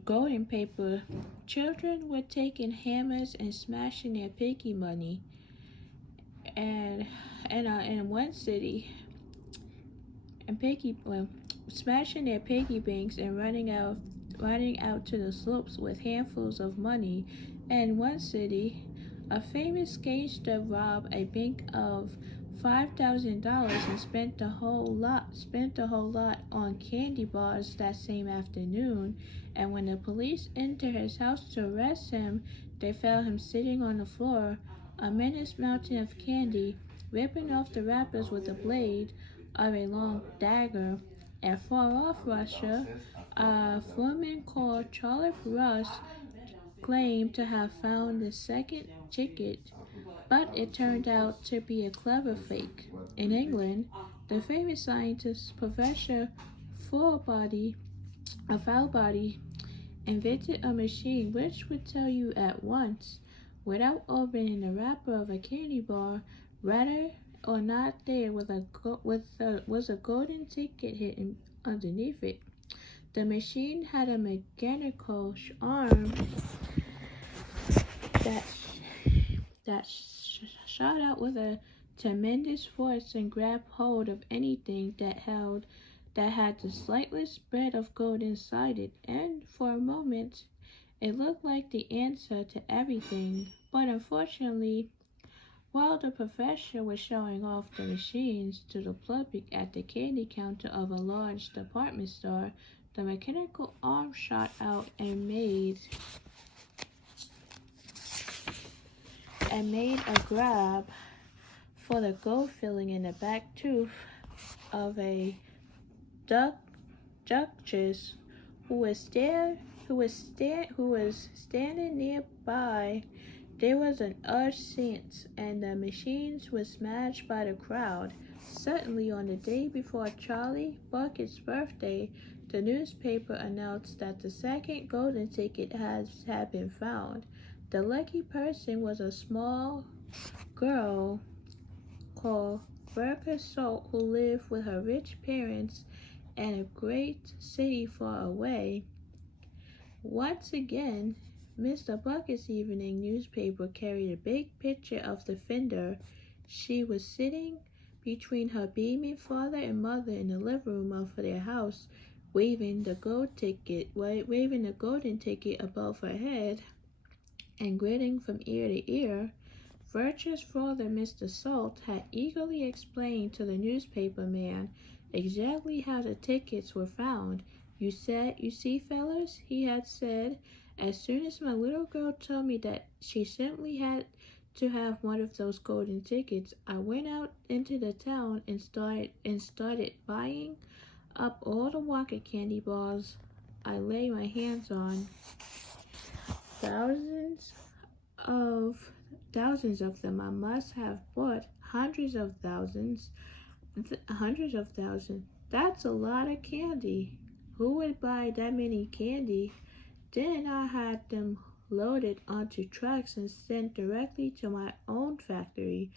golden paper, children were taking hammers and smashing their piggy money. And in one city, smashing their piggy banks and running out to the slopes with handfuls of money. In one city, a famous gangster robbed a bank of $5,000 and spent the whole lot on candy bars that same afternoon. And when the police entered his house to arrest him, they found him sitting on the floor, a menacing mountain of candy, ripping off the wrappers with the blade of a long dagger. And far off Russia, a woman called Charlotte Russ claimed to have found the second ticket, but it turned out to be a clever fake. In England, the famous scientist Professor Fallbody, Fallbody invented a machine which would tell you at once, without opening the wrapper of a candy bar, whether or not there was a golden ticket hidden underneath it. The machine had a mechanical arm that shot out with a tremendous force and grabbed hold of anything that had the slightest bit of gold inside it, and for a moment it looked like the answer to everything. But unfortunately, while the professor was showing off the machines to the public at the candy counter of a large department store, the mechanical arm shot out and made a grab for the gold filling in the back tooth of a duchess who was standing nearby. There was an urgent, and the machines were smashed by the crowd. Suddenly, on the day before Charlie Bucket's birthday, the newspaper announced that the second golden ticket had been found. The lucky person was a small girl called Bertha Salt, who lived with her rich parents in a great city far away. Once again, Mr. Bucket's evening newspaper carried a big picture of the fender. She was sitting between her beaming father and mother in the living room of their house, waving the golden ticket above her head and grinning from ear to ear. Bertha's father, Mr. Salt, had eagerly explained to the newspaper man exactly how the tickets were found. You see, fellas, he had said, as soon as my little girl told me that she simply had to have one of those golden tickets, I went out into the town and started buying up all the Wonka candy bars I lay my hands on. Thousands of them. I must have bought hundreds of thousands. That's a lot of candy. Who would buy that many candy? Then I had them loaded onto trucks and sent directly to my own factory.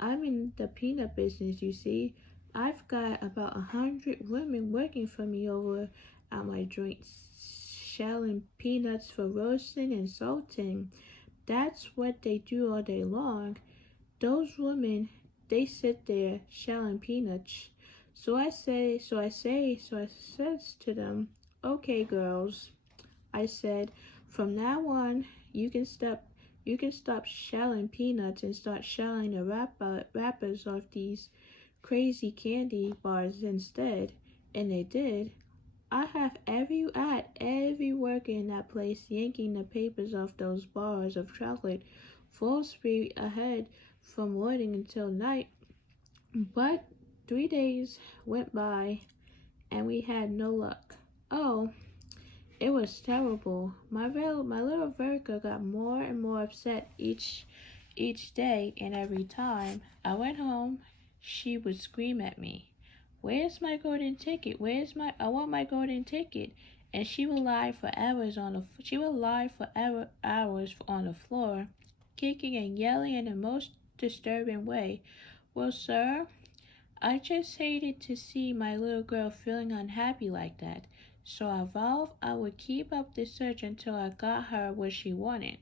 I'm in the peanut business, you see. I've got about 100 women working for me over at my joint, shelling peanuts for roasting and salting. That's what they do all day long. Those women, they sit there shelling peanuts. So I says to them, okay, girls, I said, from now on, you can stop shelling peanuts and start shelling the wrappers of these crazy candy bars instead. And they did. I had every worker in that place yanking the papers off those bars of chocolate full speed ahead from morning until night. But 3 days went by and we had no luck. Oh, it was terrible. My little Verka got more and more upset each day, and every time I went home, she would scream at me, "Where's my golden ticket? I want my golden ticket." And she would lie for hours on the floor, kicking and yelling in the most disturbing way. Well, sir, I just hated to see my little girl feeling unhappy like that. so I vowed I would keep up the search until I got her what she wanted.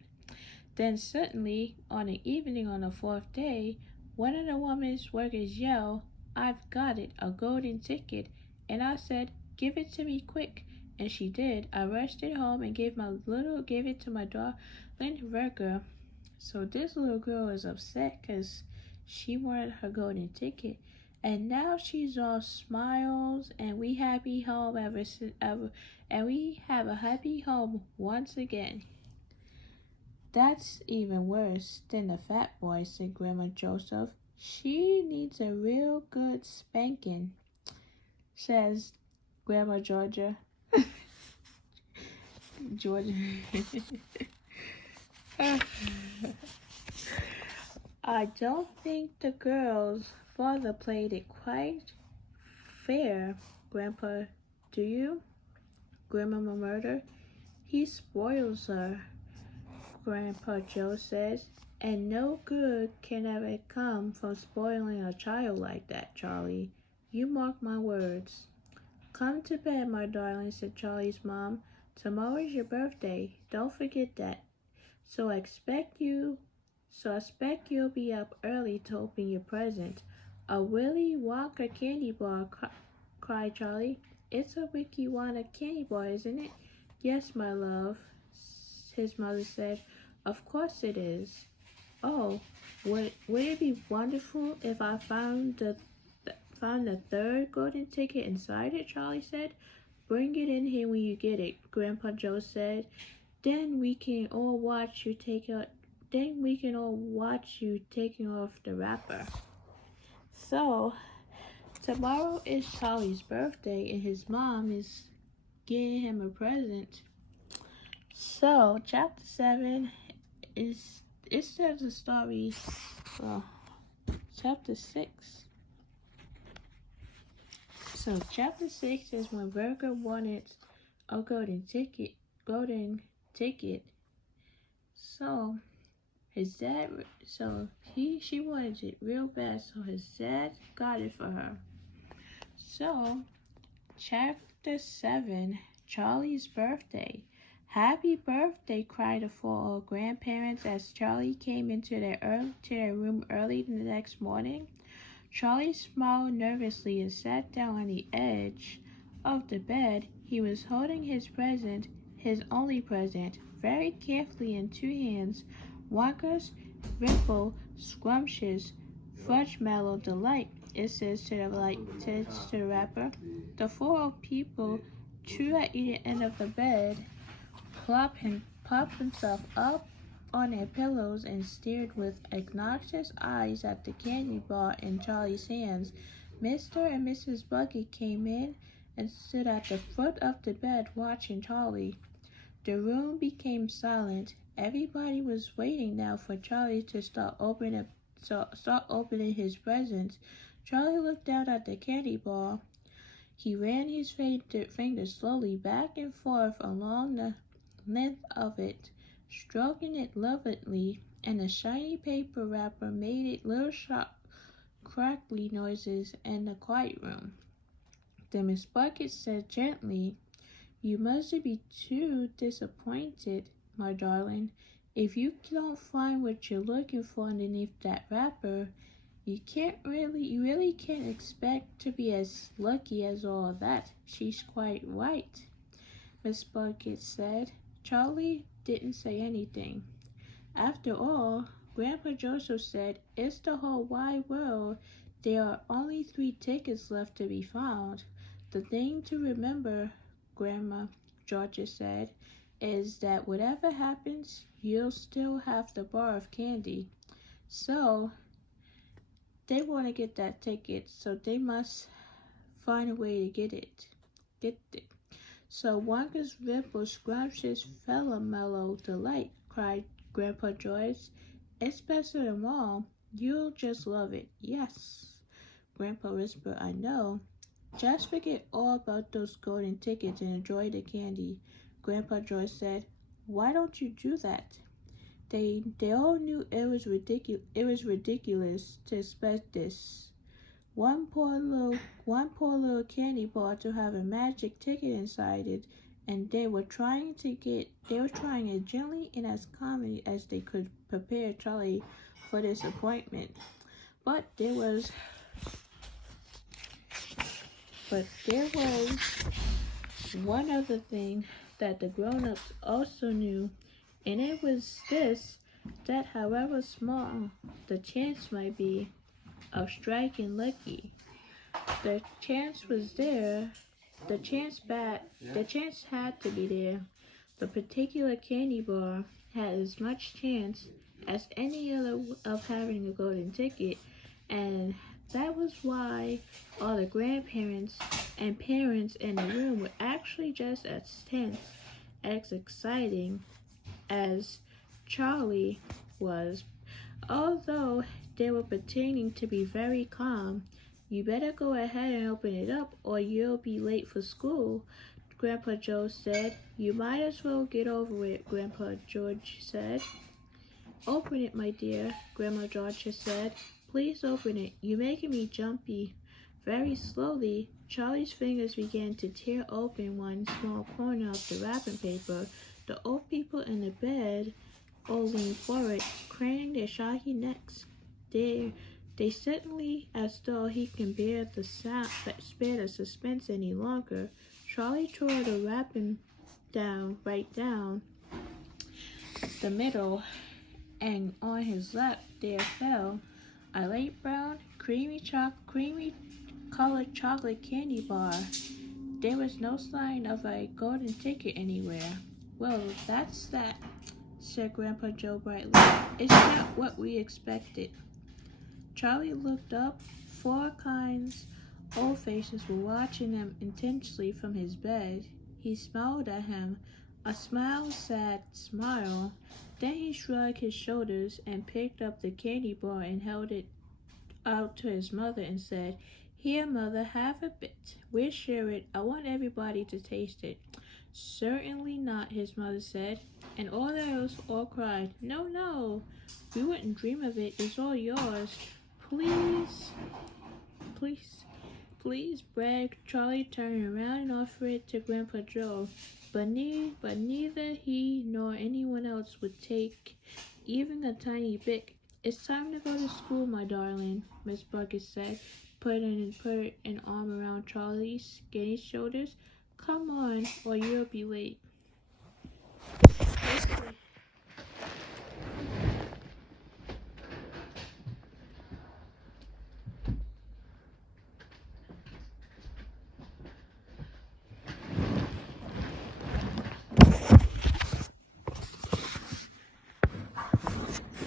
Then suddenly, on the evening on the fourth day, one of the woman's workers yelled, "I've got it, a golden ticket." And I said, "Give it to me quick." And she did. I rushed it home and gave it to my darling worker. So this little girl is upset because she wanted her golden ticket. And now she's all smiles, and we happy home and we have a happy home once again. "That's even worse than the fat boy," said Grandma Joseph. "She needs a real good spanking," says Grandma Georgia. Georgia. "I don't think the girl's father played it quite fair, Grandpa, do you?" Grandmama murmured. "He spoils her," Grandpa Joe says, "and no good can ever come from spoiling a child like that, Charlie. You mark my words." "Come to bed, my darling," said Charlie's mom. "Tomorrow's your birthday. Don't forget that. So I expect you'll be up early to open your present." "A Willy Wonka candy bar," cried Charlie. "It's a Wiki Wonka candy bar, isn't it?" "Yes, my love," his mother said. "Of course it is." "Oh, would it be wonderful if I found the third golden ticket inside it?" Charlie said. "Bring it in here when you get it," Grandpa Joe said. Then we can all watch you taking off the wrapper." So tomorrow is Charlie's birthday, and his mom is getting him a present. So chapter 7 it says the story. Well, chapter 6. So chapter 6 is when Virgo wanted a golden ticket. So his dad, she wanted it real bad, so his dad got it for her. So chapter 7, Charlie's birthday. "Happy birthday," cried the four old grandparents as Charlie came into their room early the next morning. Charlie smiled nervously and sat down on the edge of the bed. He was holding his present, his only present, very carefully in two hands. Wonka's Ripple Scrumptious Fudgemallow Delight, it says to the wrapper. The four old people, two at either end of the bed, popped himself up on their pillows and stared with obnoxious eyes at the candy bar in Charlie's hands. Mr. and Mrs. Bucket came in and stood at the foot of the bed watching Charlie. The room became silent. Everybody was waiting now for Charlie to start opening his presents. Charlie looked down at the candy bar. He ran his fingers slowly back and forth along the length of it, stroking it lovingly, and the shiny paper wrapper made little sharp, crackly noises in the quiet room. Then Miss Bucket said gently, "You mustn't be too disappointed, my darling. If you don't find what you're looking for underneath that wrapper, you really can't expect to be as lucky as all that." "She's quite right," Miss Bucket said. Charlie didn't say anything. "After all," Grandpa Joseph said, "it's the whole wide world. There are only 3 tickets left to be found. The thing to remember," Grandma Georgia said, "is that whatever happens, you'll still have the bar of candy." So they want to get that ticket, so they must find a way to get it. "So Wonka's Ripple Scrumptious Mellow Delight," cried Grandpa Joyce. "It's best of them all. You'll just love it." "Yes," Grandpa whispered, "I know. Just forget all about those golden tickets and enjoy the candy," Grandpa Joyce said. "Why don't you do that?" They all knew it was ridiculous to expect this. one poor little candy bar to have a magic ticket inside it, and they were trying as gently and as calmly as they could prepare Charlie for this appointment. But there was one other thing that the grown-ups also knew, and it was this, that however small the chance might be of striking lucky, the chance was there. The chance had to be there. The particular candy bar had as much chance as any other of having a golden ticket, and that was why all the grandparents and parents in the room were actually just as tense, as exciting as Charlie was. Although they were pretending to be very calm. "You better go ahead and open it up or you'll be late for school," Grandpa Joe said. "You might as well get over it," Grandpa George said. "Open it, my dear," Grandma Georgia said. "Please open it. You're making me jumpy." Very slowly, Charlie's fingers began to tear open one small corner of the wrapping paper. The old people in the bed all leaned forward, craning their shaggy necks. They suddenly, as though he can bear the suspense any longer, Charlie tore the wrapping right down the middle, and on his lap there fell a light brown, creamy colored chocolate candy bar. There was no sign of a golden ticket anywhere. "Well, that's that," said Grandpa Joe brightly. "It's not what we expected." Charlie looked up. Four kind old faces were watching them intensely from his bed. He smiled at him, a sad smile. Then he shrugged his shoulders and picked up the candy bar and held it out to his mother and said, "Here, Mother, have a bit. We'll share it. I want everybody to taste it." "Certainly not," his mother said, and all the others all cried, "No, no, we wouldn't dream of it. It's all yours. Please, please, please," bragged Charlie, turning around and offered it to Grandpa Joe. But neither he nor anyone else would take even a tiny bit. "It's time to go to school, my darling," Miss Bucket said, put an arm around Charlie's skinny shoulders. "Come on, or you'll be late."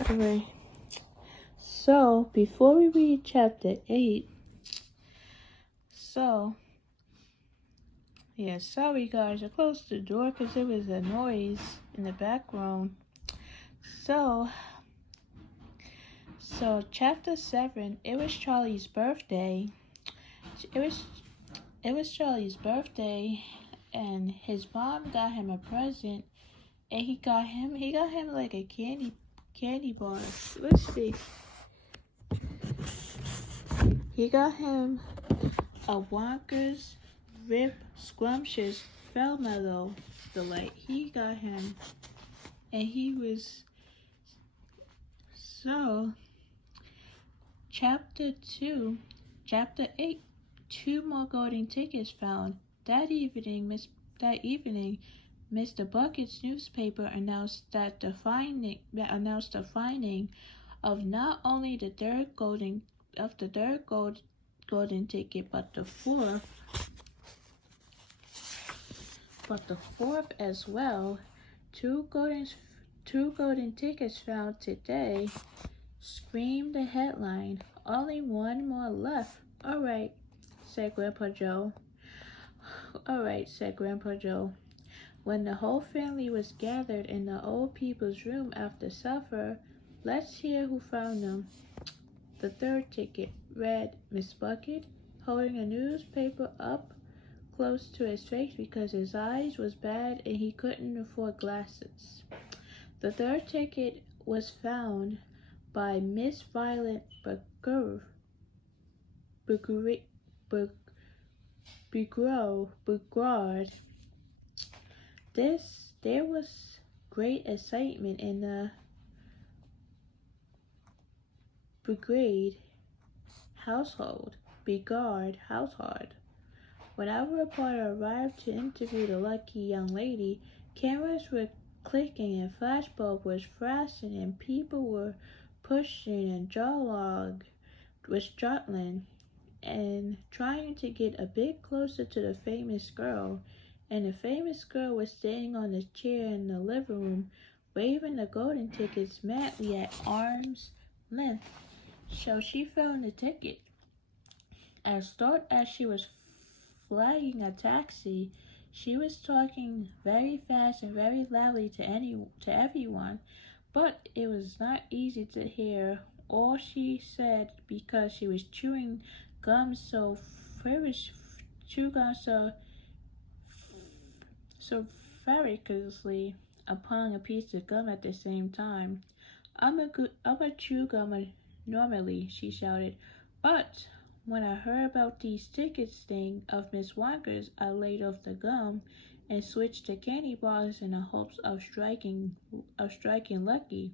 Alright. So, before we read chapter 8, sorry guys, I closed the door because there was a noise in the background. So chapter 7, it was Charlie's birthday. It was Charlie's birthday, and his mom got him a present, and he got him like a candy bar. Let's see. He got him a Wonka's Rip Scrumptious Mellow Delight. He got him, and he was so. Chapter 8. 2 more golden tickets found. That evening, Mr. Bucket's newspaper announced the finding of not only the third golden ticket, but the fourth as well. Two golden tickets found today, screamed the headline. "Only one more left." "All right," said Grandpa Joe. When the whole family was gathered in the old people's room after supper, "Let's hear who found them." "The third ticket," read Miss Bucket, holding a newspaper up close to his face because his eyes was bad and he couldn't afford glasses. "The third ticket was found by Miss Violet Berger." Begrad. There was great excitement in the Brigade household. Begard household. When our reporter arrived to interview the lucky young lady, cameras were clicking and flashbulb was flashing and people were pushing and jawlog was jostling and trying to get a bit closer to the famous girl. And the famous girl was standing on a chair in the living room, waving the golden tickets madly at arm's length. So she found the ticket. As thought as she was flagging a taxi, she was talking very fast and very loudly to everyone, but it was not easy to hear all she said because she was chewing gum so furious, chew gum so furiously upon a piece of gum at the same time. I'm a chew gummer normally, she shouted, but when I heard about these tickets thing of Miss Wonka's, I laid off the gum and switched to candy bars in the hopes of striking lucky.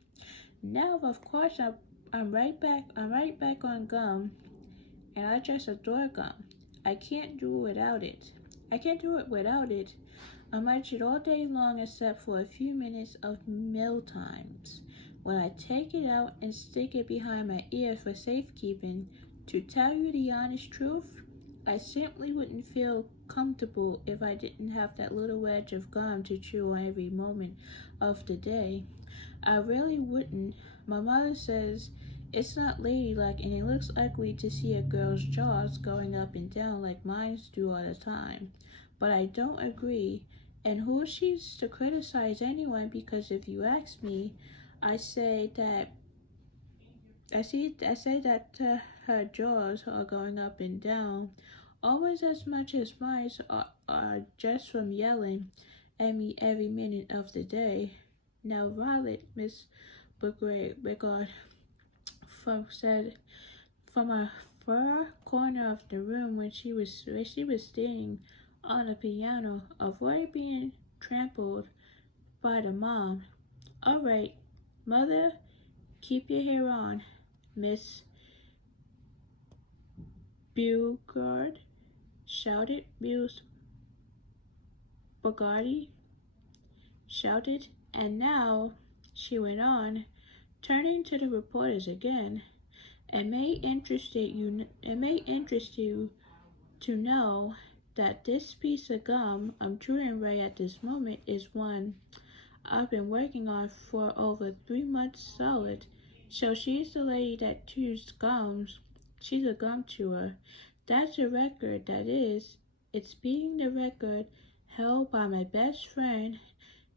Now, of course, I'm right back. I'm right back on gum, and I just adore gum. I can't do without it. I can't do it without it. I munch it all day long except for a few minutes of meal times, when I take it out and stick it behind my ear for safekeeping. To tell you the honest truth, I simply wouldn't feel comfortable if I didn't have that little wedge of gum to chew on every moment of the day. I really wouldn't. My mother says it's not ladylike and it looks ugly to see a girl's jaws going up and down like mine do all the time. But I don't agree. And who she's to criticize anyone, because if you ask me, I say that her jaws are going up and down almost as much as mine are just from yelling at me every minute of the day. Now Violet, Miss Bigard said from a far corner of the room when she was sitting on the piano, avoid being trampled by the mom. All right, mother, keep your hair on, Miss Bugard, shouted Miss Bogarty, shouted, and now, she went on, turning to the reporters again, it may interest you to know that this piece of gum I'm chewing right at this moment is one I've been working on for over 3 months solid. So she's the lady that chews gums. She's a gum chewer. That's a record, that is. It's beating the record held by my best friend,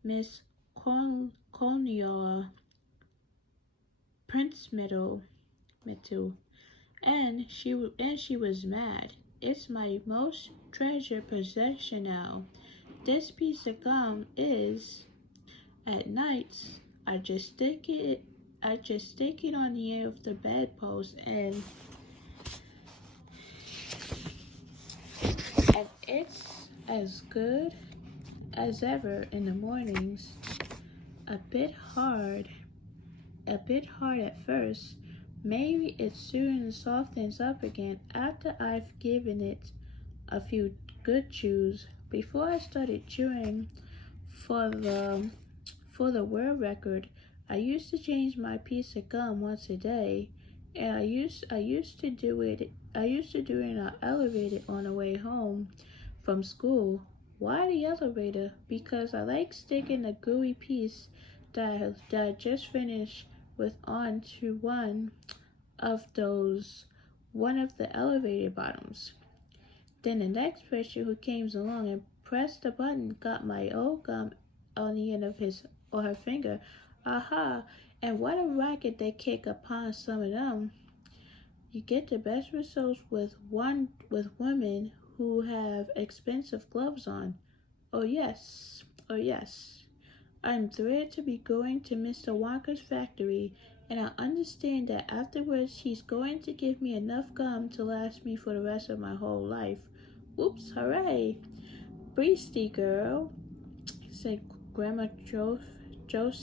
Miss Cornelia Prince Middle, and she was mad. It's my most treasured possession now. This piece of gum is. At nights, I just stick it on the end of the bedpost, and it's as good as ever in the mornings. A bit hard at first. Maybe it soon softens up again after I've given it a few good chews. Before I started chewing for the world record, I used to change my piece of gum once a day, and I used to do it in an elevator on the way home from school. Why the elevator? Because I like sticking the gooey piece that I just finished with onto one of the elevator bottoms. Then the next person who came along and pressed the button got my old gum on the end of his or her finger. Aha! And what a racket they kick upon some of them. You get the best results with women who have expensive gloves on. Oh yes. I'm thrilled to be going to Mr. Wonka's factory and I understand that afterwards he's going to give me enough gum to last me for the rest of my whole life. Whoops, hooray! Beastie girl, said Grandma Josephine.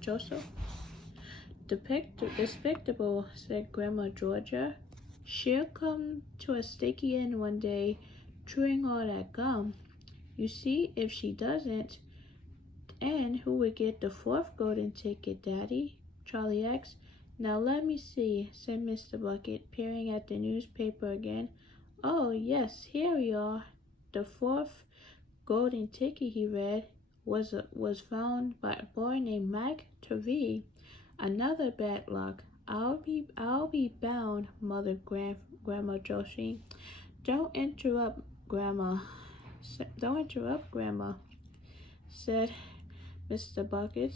Joseph. Despicable, said Grandma Georgia. She'll come to a sticky end one day, chewing all that gum. You see, if she doesn't, and who would get the fourth golden ticket, Daddy? Charlie asked. Now let me see, said Mr. Bucket, peering at the newspaper again. Oh, yes, here we are. The fourth golden ticket, he read, was found by a boy named Mac Turvey. Another bad luck. I'll be bound, Mother Grandma Josie. Don't interrupt, Grandma. Don't interrupt, Grandma, said Mr. Bucket.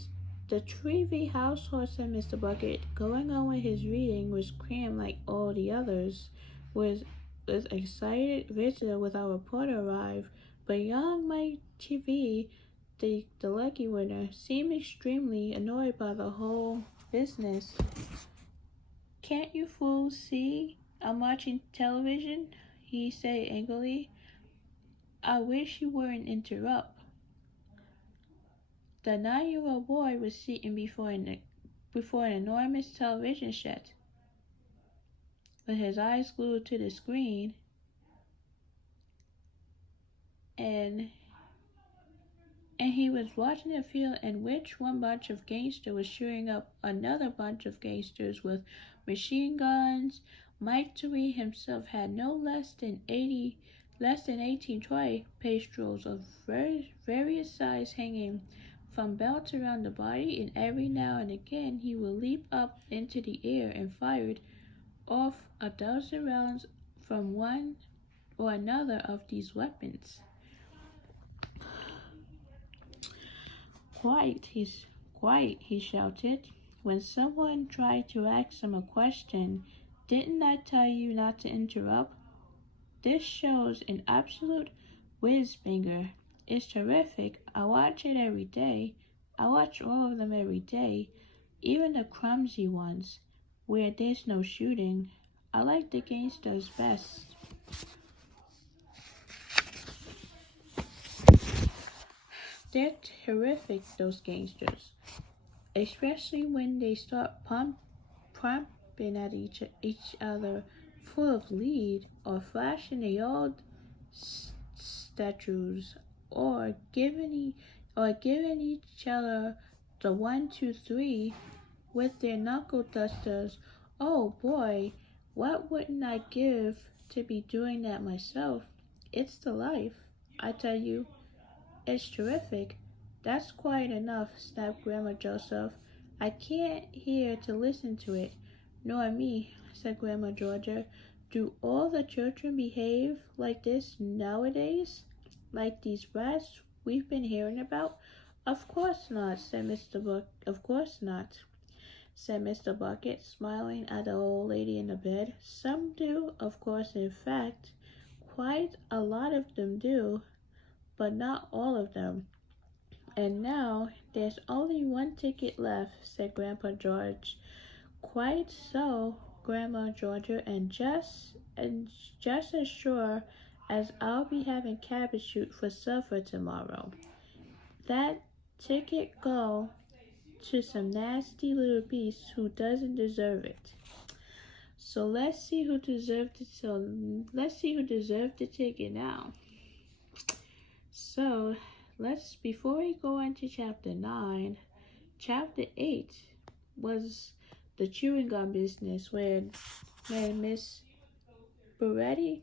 The Trevy household, said Mr. Bucket, going on with his reading, was crammed like all the others. Was excited visitor with our reporter arrived, but young Mike TV, the lucky winner, seemed extremely annoyed by the whole business. Can't you fools see I'm watching television? He said angrily. I wish you wouldn't interrupt. The 9-year-old boy was sitting before an enormous television set, with his eyes glued to the screen, and he was watching a field in which one bunch of gangsters was shooting up another bunch of gangsters with machine guns. Mike Tui himself had no less than 18 toy pistols of various sizes hanging from belts around the body, and every now and again he would leap up into the air and fired off a dozen rounds from one or another of these weapons. Quiet, he shouted, when someone tried to ask him a question. Didn't I tell you not to interrupt? This show's an absolute whiz-banger. It's terrific. I watch it every day. I watch all of them every day, even the clumsy ones, where there's no shooting. I like the gangsters best. They're terrific, those gangsters, especially when they start pumping at each other full of lead, or flashing the old statues, or giving each other the 1, 2, 3 with their knuckle dusters. Oh boy, what wouldn't I give to be doing that myself? It's the life, I tell you. It's terrific. That's quite enough, snapped Grandma Joseph. I can't hear to listen to it. Nor me, said Grandma Georgia. Do all the children behave like this nowadays? Like these brats we've been hearing about? Of course not, said Of course not, said Mr. Bucket, smiling at the old lady in the bed. Some do, of course, in fact. Quite a lot of them do, but not all of them. And now there's only one ticket left, said Grandpa George. Quite so, Grandma Georgia, and just as sure as I'll be having cabbage shoot for supper tomorrow. That ticket go to some nasty little beast who doesn't deserve it. So let's see who deserved the ticket now. So before we go into chapter 9, chapter 8 was the chewing gum business, when Miss Bugatti,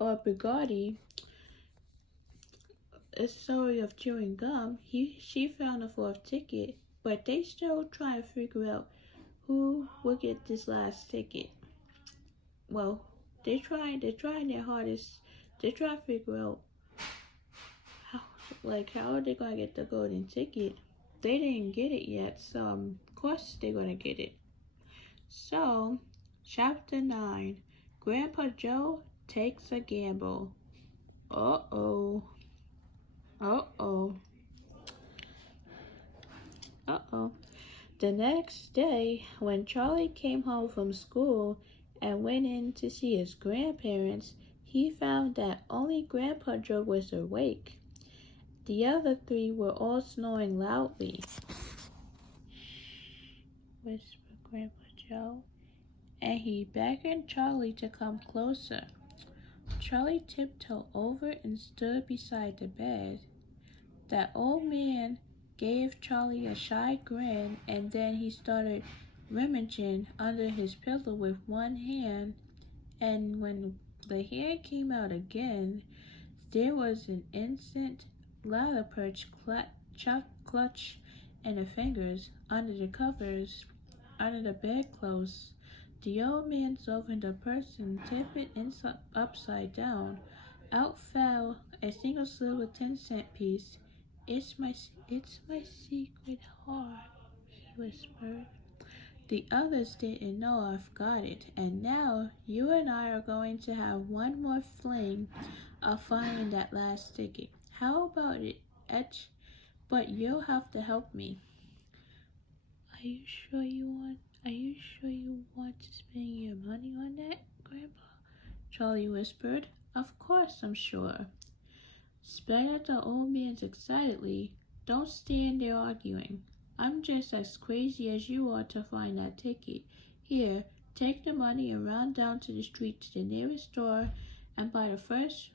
a story of chewing gum, she found a fourth ticket, but they still try to figure out who will get this last ticket. Well, they're trying their hardest. They try to figure out how are they gonna get the golden ticket. They didn't get it yet, so of course they're gonna get it. So, chapter 9, Grandpa Joe takes a gamble. Uh-oh. The next day, when Charlie came home from school and went in to see his grandparents, he found that only Grandpa Joe was awake. The other three were all snoring loudly. Whispered Grandpa Joe, and he beckoned Charlie to come closer. Charlie tiptoed over and stood beside the bed. That old man gave Charlie a shy grin, and then he started rummaging under his pillow with one hand, and when the hand came out again, there was an instant ladder perch clutch and the fingers under the covers, under the bedclothes. The old man saw the person tipping upside down. Out fell a single silver 10-cent piece. It's my secret heart, he whispered. The others didn't know I've got it, and now you and I are going to have one more fling of finding that last ticket. How about it, Etch? But you'll have to help me. Are you sure you want to spend your money on that, Grandpa? Charlie whispered. Of course I'm sure. Spat at the old man excitedly. Don't stand there arguing. I'm just as crazy as you are to find that ticket. Here, take the money and run down to the street to the nearest store and buy the first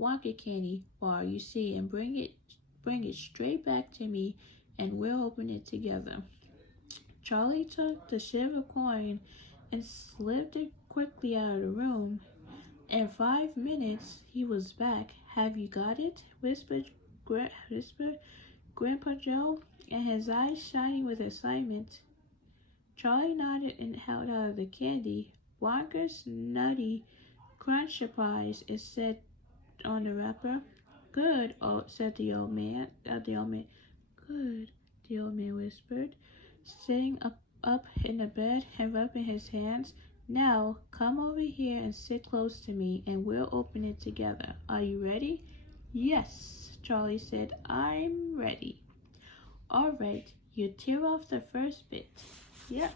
Wonka candy bar you see and bring it straight back to me and we'll open it together. Charlie took the silver coin and slipped it quickly out of the room. In 5 minutes he was back. Have you got it? whispered Grandpa Joe, and his eyes shining with excitement. Charlie nodded and held out the candy. Wonka's Nutty Crunch Surprise, it said on the wrapper. Good, said the old man. Good, the old man whispered, sitting up in the bed and rubbing his hands. Now, come over here and sit close to me, and we'll open it together. Are you ready? Yes, Charlie said. I'm ready. All right, you tear off the first bit. Yep.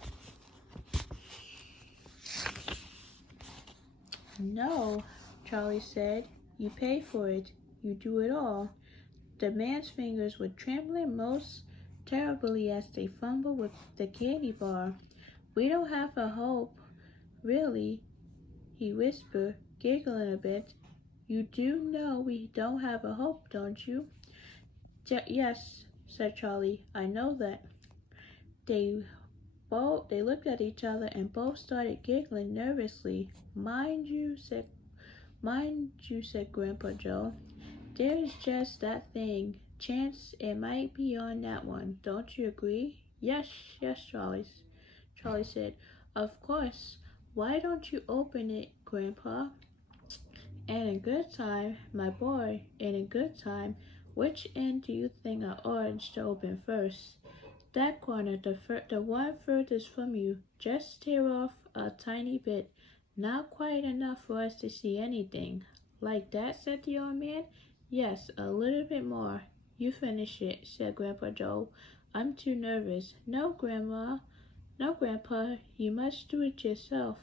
No, Charlie said. You pay for it. You do it all. The man's fingers were trembling most terribly as they fumbled with the candy bar. We don't have a hope, really, he whispered, giggling a bit. You do know we don't have a hope, don't you? Yes, said Charlie. I know that. They looked at each other and both started giggling nervously. Mind you, said Grandpa Joe. There's just that thing. Chance it might be on that one. Don't you agree? Yes, Charlie said. Of course. Why don't you open it, Grandpa? And in good time, my boy, and in good time. Which end do you think I ought to open first? That corner, the one furthest from you. Just tear off a tiny bit. Not quite enough for us to see anything. Like that, said the old man. Yes, a little bit more. You finish it, said Grandpa Joe. I'm too nervous. No, Grandpa, you must do it yourself.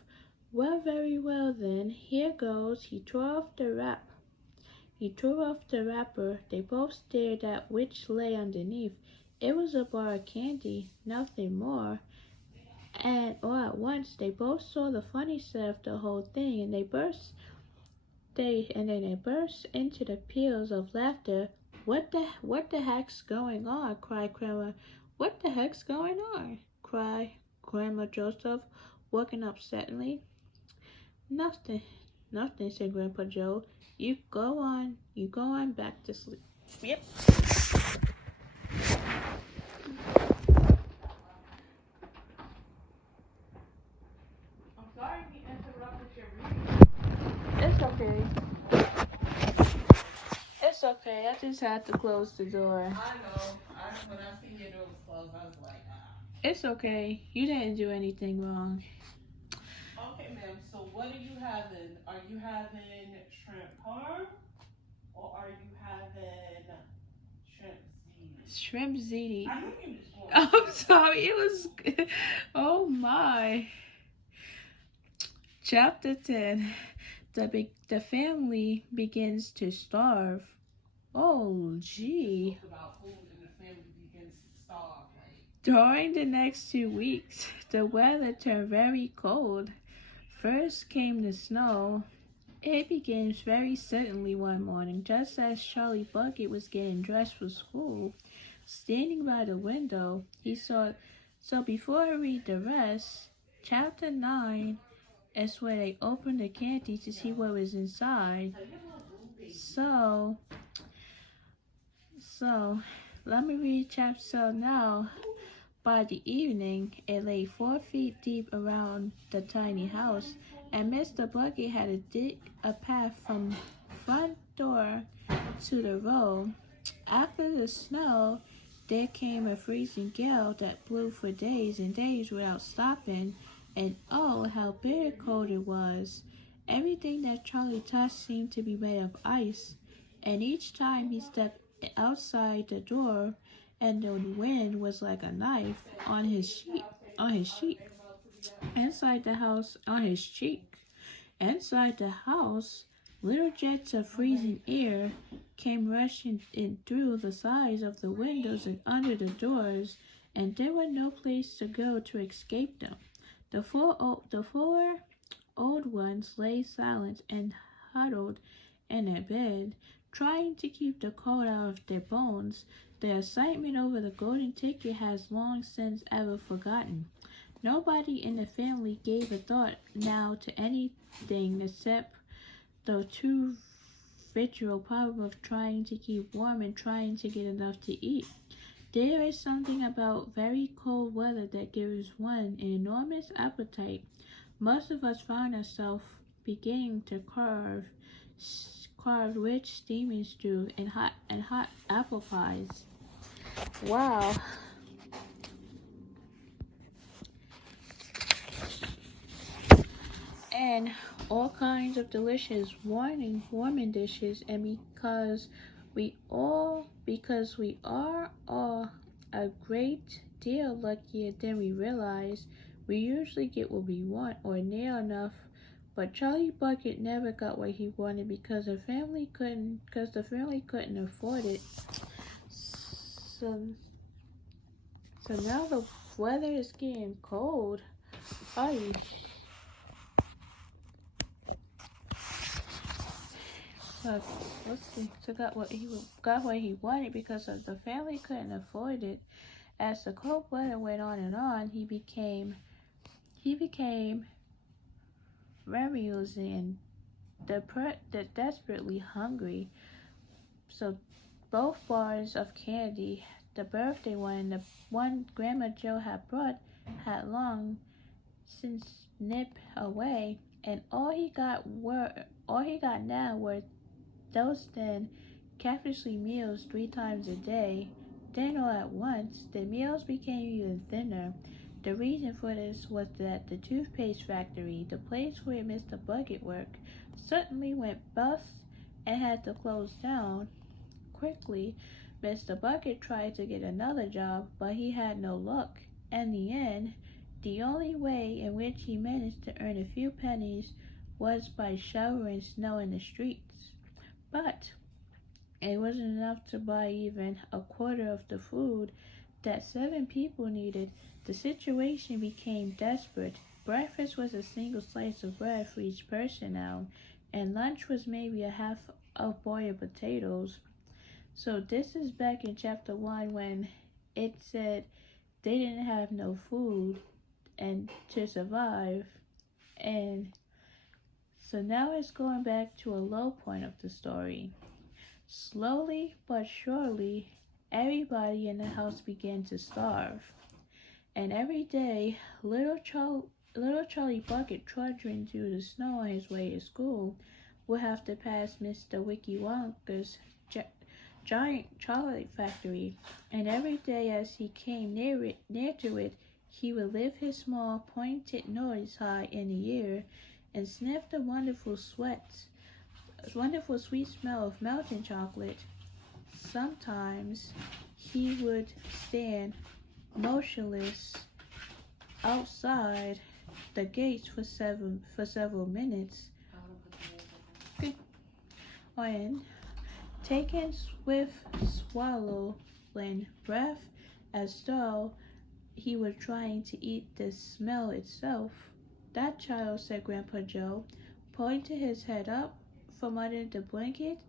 Well, very well then. Here goes. He tore off the wrapper. They both stared at which lay underneath. It was a bar of candy, nothing more. And all at once they both saw the funny side of the whole thing, and they burst into the peals of laughter. What the heck's going on? cried Grandma. What the heck's going on? cried Grandma Joseph, waking up suddenly. Nothing, said Grandpa Joe. You go on back to sleep. Yep. I'm sorry we interrupted your reading. It's okay. It's okay. I just had to close the door. I know. When I seen your door was closed, I was like, It's okay. You didn't do anything wrong. Okay, ma'am. So what are you having? Are you having shrimp parm or are you having shrimp ziti? Shrimp ziti. I knew you was going. I'm sorry, it was. Oh my. Chapter 10. The family begins to starve. Oh, gee. Talk about food and the family begins to starve. Like, During the next 2 weeks, the weather turned very cold. First came the snow. It began very suddenly one morning, just as Charlie Bucket was getting dressed for school. Standing by the window, he saw. So before I read the rest, chapter 9 is where they opened the candy to see what was inside. So, so, let me read chapter. So now, by the evening, it lay 4 feet deep around the tiny house, and Mr. Bucket had to dig a path from front door to the road. After the snow, there came a freezing gale that blew for days and days without stopping, and oh, how bitter cold it was. Everything that Charlie touched seemed to be made of ice, and each time he stepped outside the door, and the wind was like a knife on his cheek, inside the house, on his cheek. Inside the house, little jets of freezing air came rushing in through the sides of the windows and under the doors, and there was no place to go to escape them. The four old ones lay silent and huddled in their bed, trying to keep the cold out of their bones. Their excitement over the golden ticket has long since ever forgotten. Nobody in the family gave a thought now to anything except the too vital problem of trying to keep warm and trying to get enough to eat. There is something about very cold weather that gives one an enormous appetite. Most of us found ourselves beginning to carve rich steaming stew and hot apple pies. Wow. And all kinds of delicious warming dishes, and because we are all a great deal luckier than we realize, we usually get what we want or near enough. But Charlie Bucket never got what he wanted because the family couldn't afford it. So now the weather is getting cold. Ay. So let's see. So got what he wanted because of the family couldn't afford it. As the cold weather went on, he became rebellious and desperately hungry. So both bars of candy, the birthday one and the one Grandma Joe had brought, had long since nipped away, and all he got now were those thin, capriciously meals 3 times a day. Then all at once, the meals became even thinner. The reason for this was that the toothpaste factory, the place where Mr. Bucket worked, suddenly went bust and had to close down. Quickly, Mr. Bucket tried to get another job, but he had no luck. In the end, the only way in which he managed to earn a few pennies was by shoveling snow in the streets. But it wasn't enough to buy even a quarter of the food that 7 people needed. The situation became desperate. Breakfast was a single slice of bread for each person now, and lunch was maybe a half of boiled potatoes. So this is back in chapter 1 when it said they didn't have no food and to survive. And so now it's going back to a low point of the story. Slowly but surely, everybody in the house began to starve. And every day, little Charlie Bucket, trudging through the snow on his way to school, would have to pass Mr. Wiki Wonka's giant chocolate factory. And every day as he came near to it, he would lift his small, pointed nose high in the air and sniff the wonderful sweet smell of melting chocolate. Sometimes he would stand motionless outside the gates for several minutes, and taking swift swallowing breath as though he was trying to eat the smell itself. "That child," said Grandpa Joe, pointing his head up from under the blanket.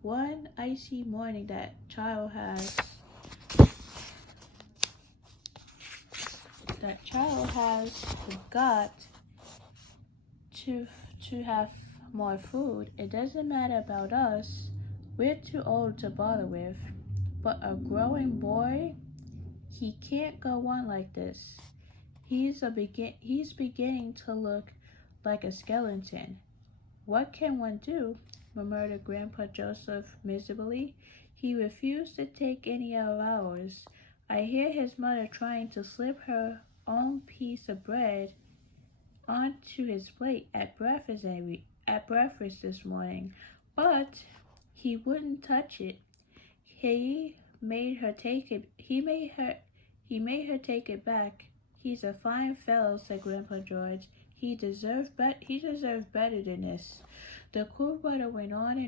One icy morning that child has forgot to to have more food. It doesn't matter about us. We're too old to bother with. But a growing boy, he can't go on like this. He's beginning to look like a skeleton." "What can one do?" murmured Grandpa Joseph miserably. "He refused to take any of ours. I hear his mother trying to slip her own piece of bread onto his plate at breakfast this morning, but he wouldn't touch it. He made her take it. He made her take it back. He's a fine fellow," said Grandpa George. He deserved better than this." The cool weather went on,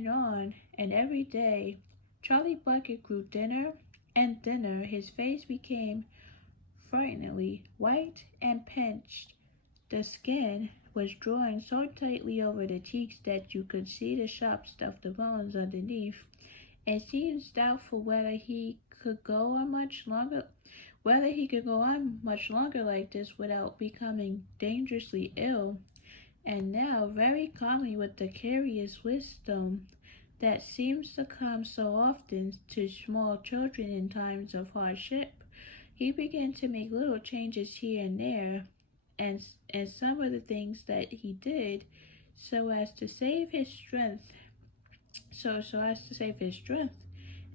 and every day Charlie Bucket grew thinner and thinner. His face became frighteningly white and pinched. The skin was drawing so tightly over the cheeks that you could see the sharp stuff, the bones underneath. It seems doubtful whether he could go on much longer like this without becoming dangerously ill. And now, very calmly, with the curious wisdom that seems to come so often to small children in times of hardship, he began to make little changes here and there, and some of the things that he did so as to save his strength.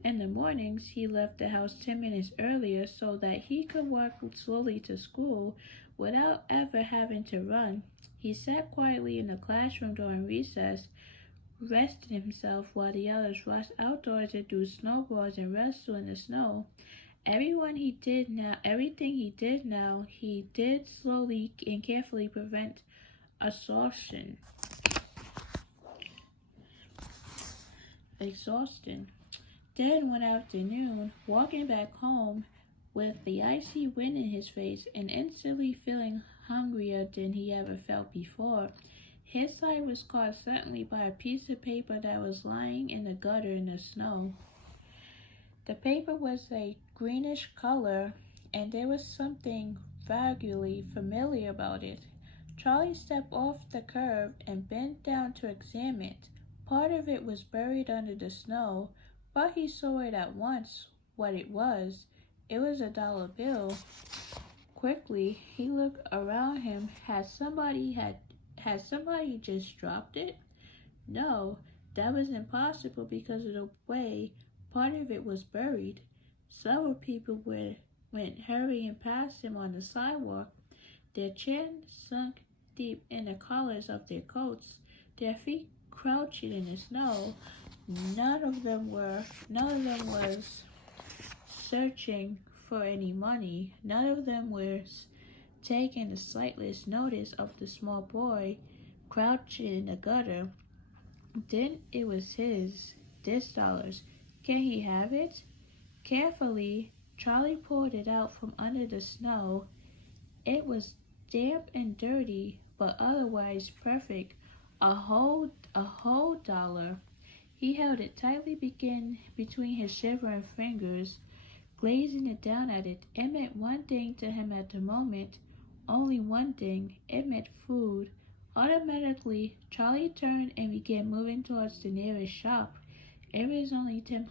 In the mornings, he left the house 10 minutes earlier so that he could walk slowly to school without ever having to run. He sat quietly in the classroom during recess, resting himself while the others rushed outdoors to do snowballs and wrestle in the snow. Everything he did now, he did slowly and carefully prevent exhaustion. Then one afternoon, walking back home with the icy wind in his face and instantly feeling hungrier than he ever felt before, his eye was caught suddenly by a piece of paper that was lying in the gutter in the snow. The paper was a greenish color, and there was something vaguely familiar about it. Charlie stepped off the curb and bent down to examine it. Part of it was buried under the snow, but he saw it at once what it was. It was a dollar bill. Quickly, he looked around him. Had somebody just dropped it? No, that was impossible because of the way part of it was buried. Several people went hurrying past him on the sidewalk, their chins sunk deep in the collars of their coats, their feet crouching in the snow. None of them was searching for any money. None of them was taking the slightest notice of the small boy crouching in the gutter. Then it was this $. Can he have it? Carefully, Charlie pulled it out from under the snow. It was damp and dirty, but otherwise perfect. A whole $. He held it tightly between his shivering fingers, gazing it down at it. It meant one thing to him at the moment, only one thing. It meant food. Automatically, Charlie turned and began moving towards the nearest shop. It was only 10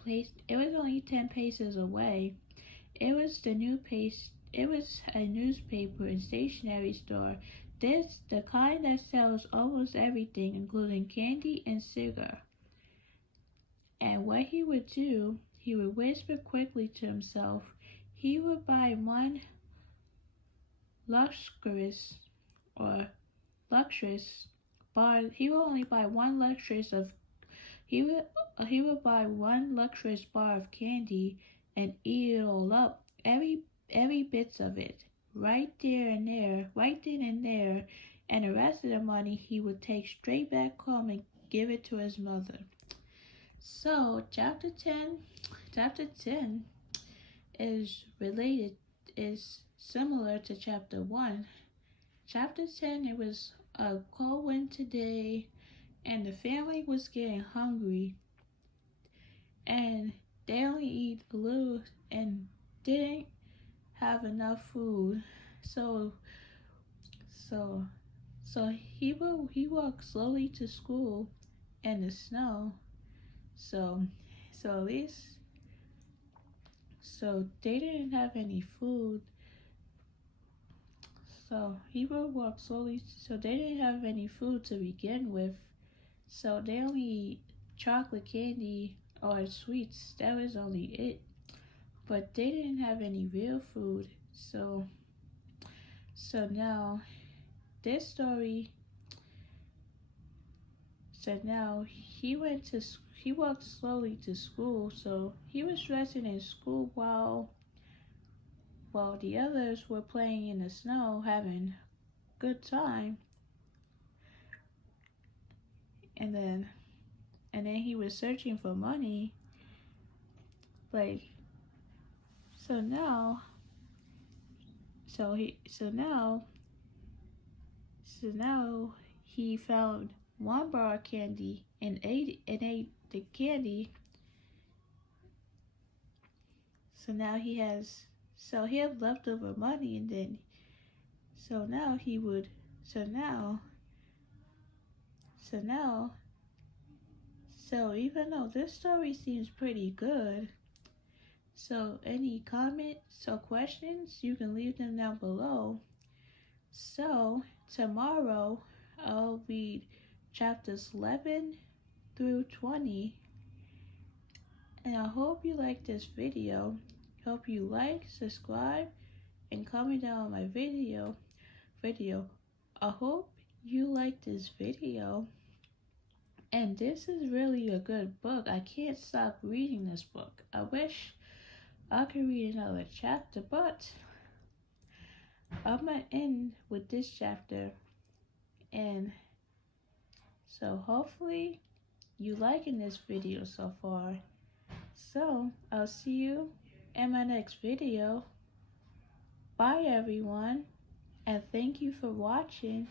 paces away. It was a newspaper and stationery store. This, the kind that sells almost everything, including candy and cigar. And what he would do, he would whisper quickly to himself. He would buy one luxurious bar. He would only buy one luxurious of. He would buy one luxurious bar of candy and eat it all up, every bits of it, right there and there, right then and there, and the rest of the money he would take straight back home and give it to his mother. So chapter 10 is similar to chapter 1. Chapter 10, it was a cold winter day and the family was getting hungry and they only eat a little and didn't have enough food. So so he walked slowly to school in the snow. So at least they didn't have any food. So he would walk slowly. So they didn't have any food to begin with. So they only eat chocolate candy or sweets. That was only it. But they didn't have any real food. So now this story. So now he walked slowly to school. So he was dressing in school while the others were playing in the snow, having good time. And then he was searching for money. Like so now so he so now he found one bar of candy and ate the candy. So now he had leftover money, and then so now he would so now so now so even though this story seems pretty good, so any comments or questions, you can leave them down below. So tomorrow I'll read chapters 11 through 20. And I hope you like this video. Hope you like, subscribe, and comment down on my video. I hope you like this video. And this is really a good book. I can't stop reading this book. I wish I could read another chapter, but I'm gonna end with this chapter. And so hopefully you liking this video so far. So I'll see you in my next video. Bye everyone, and thank you for watching.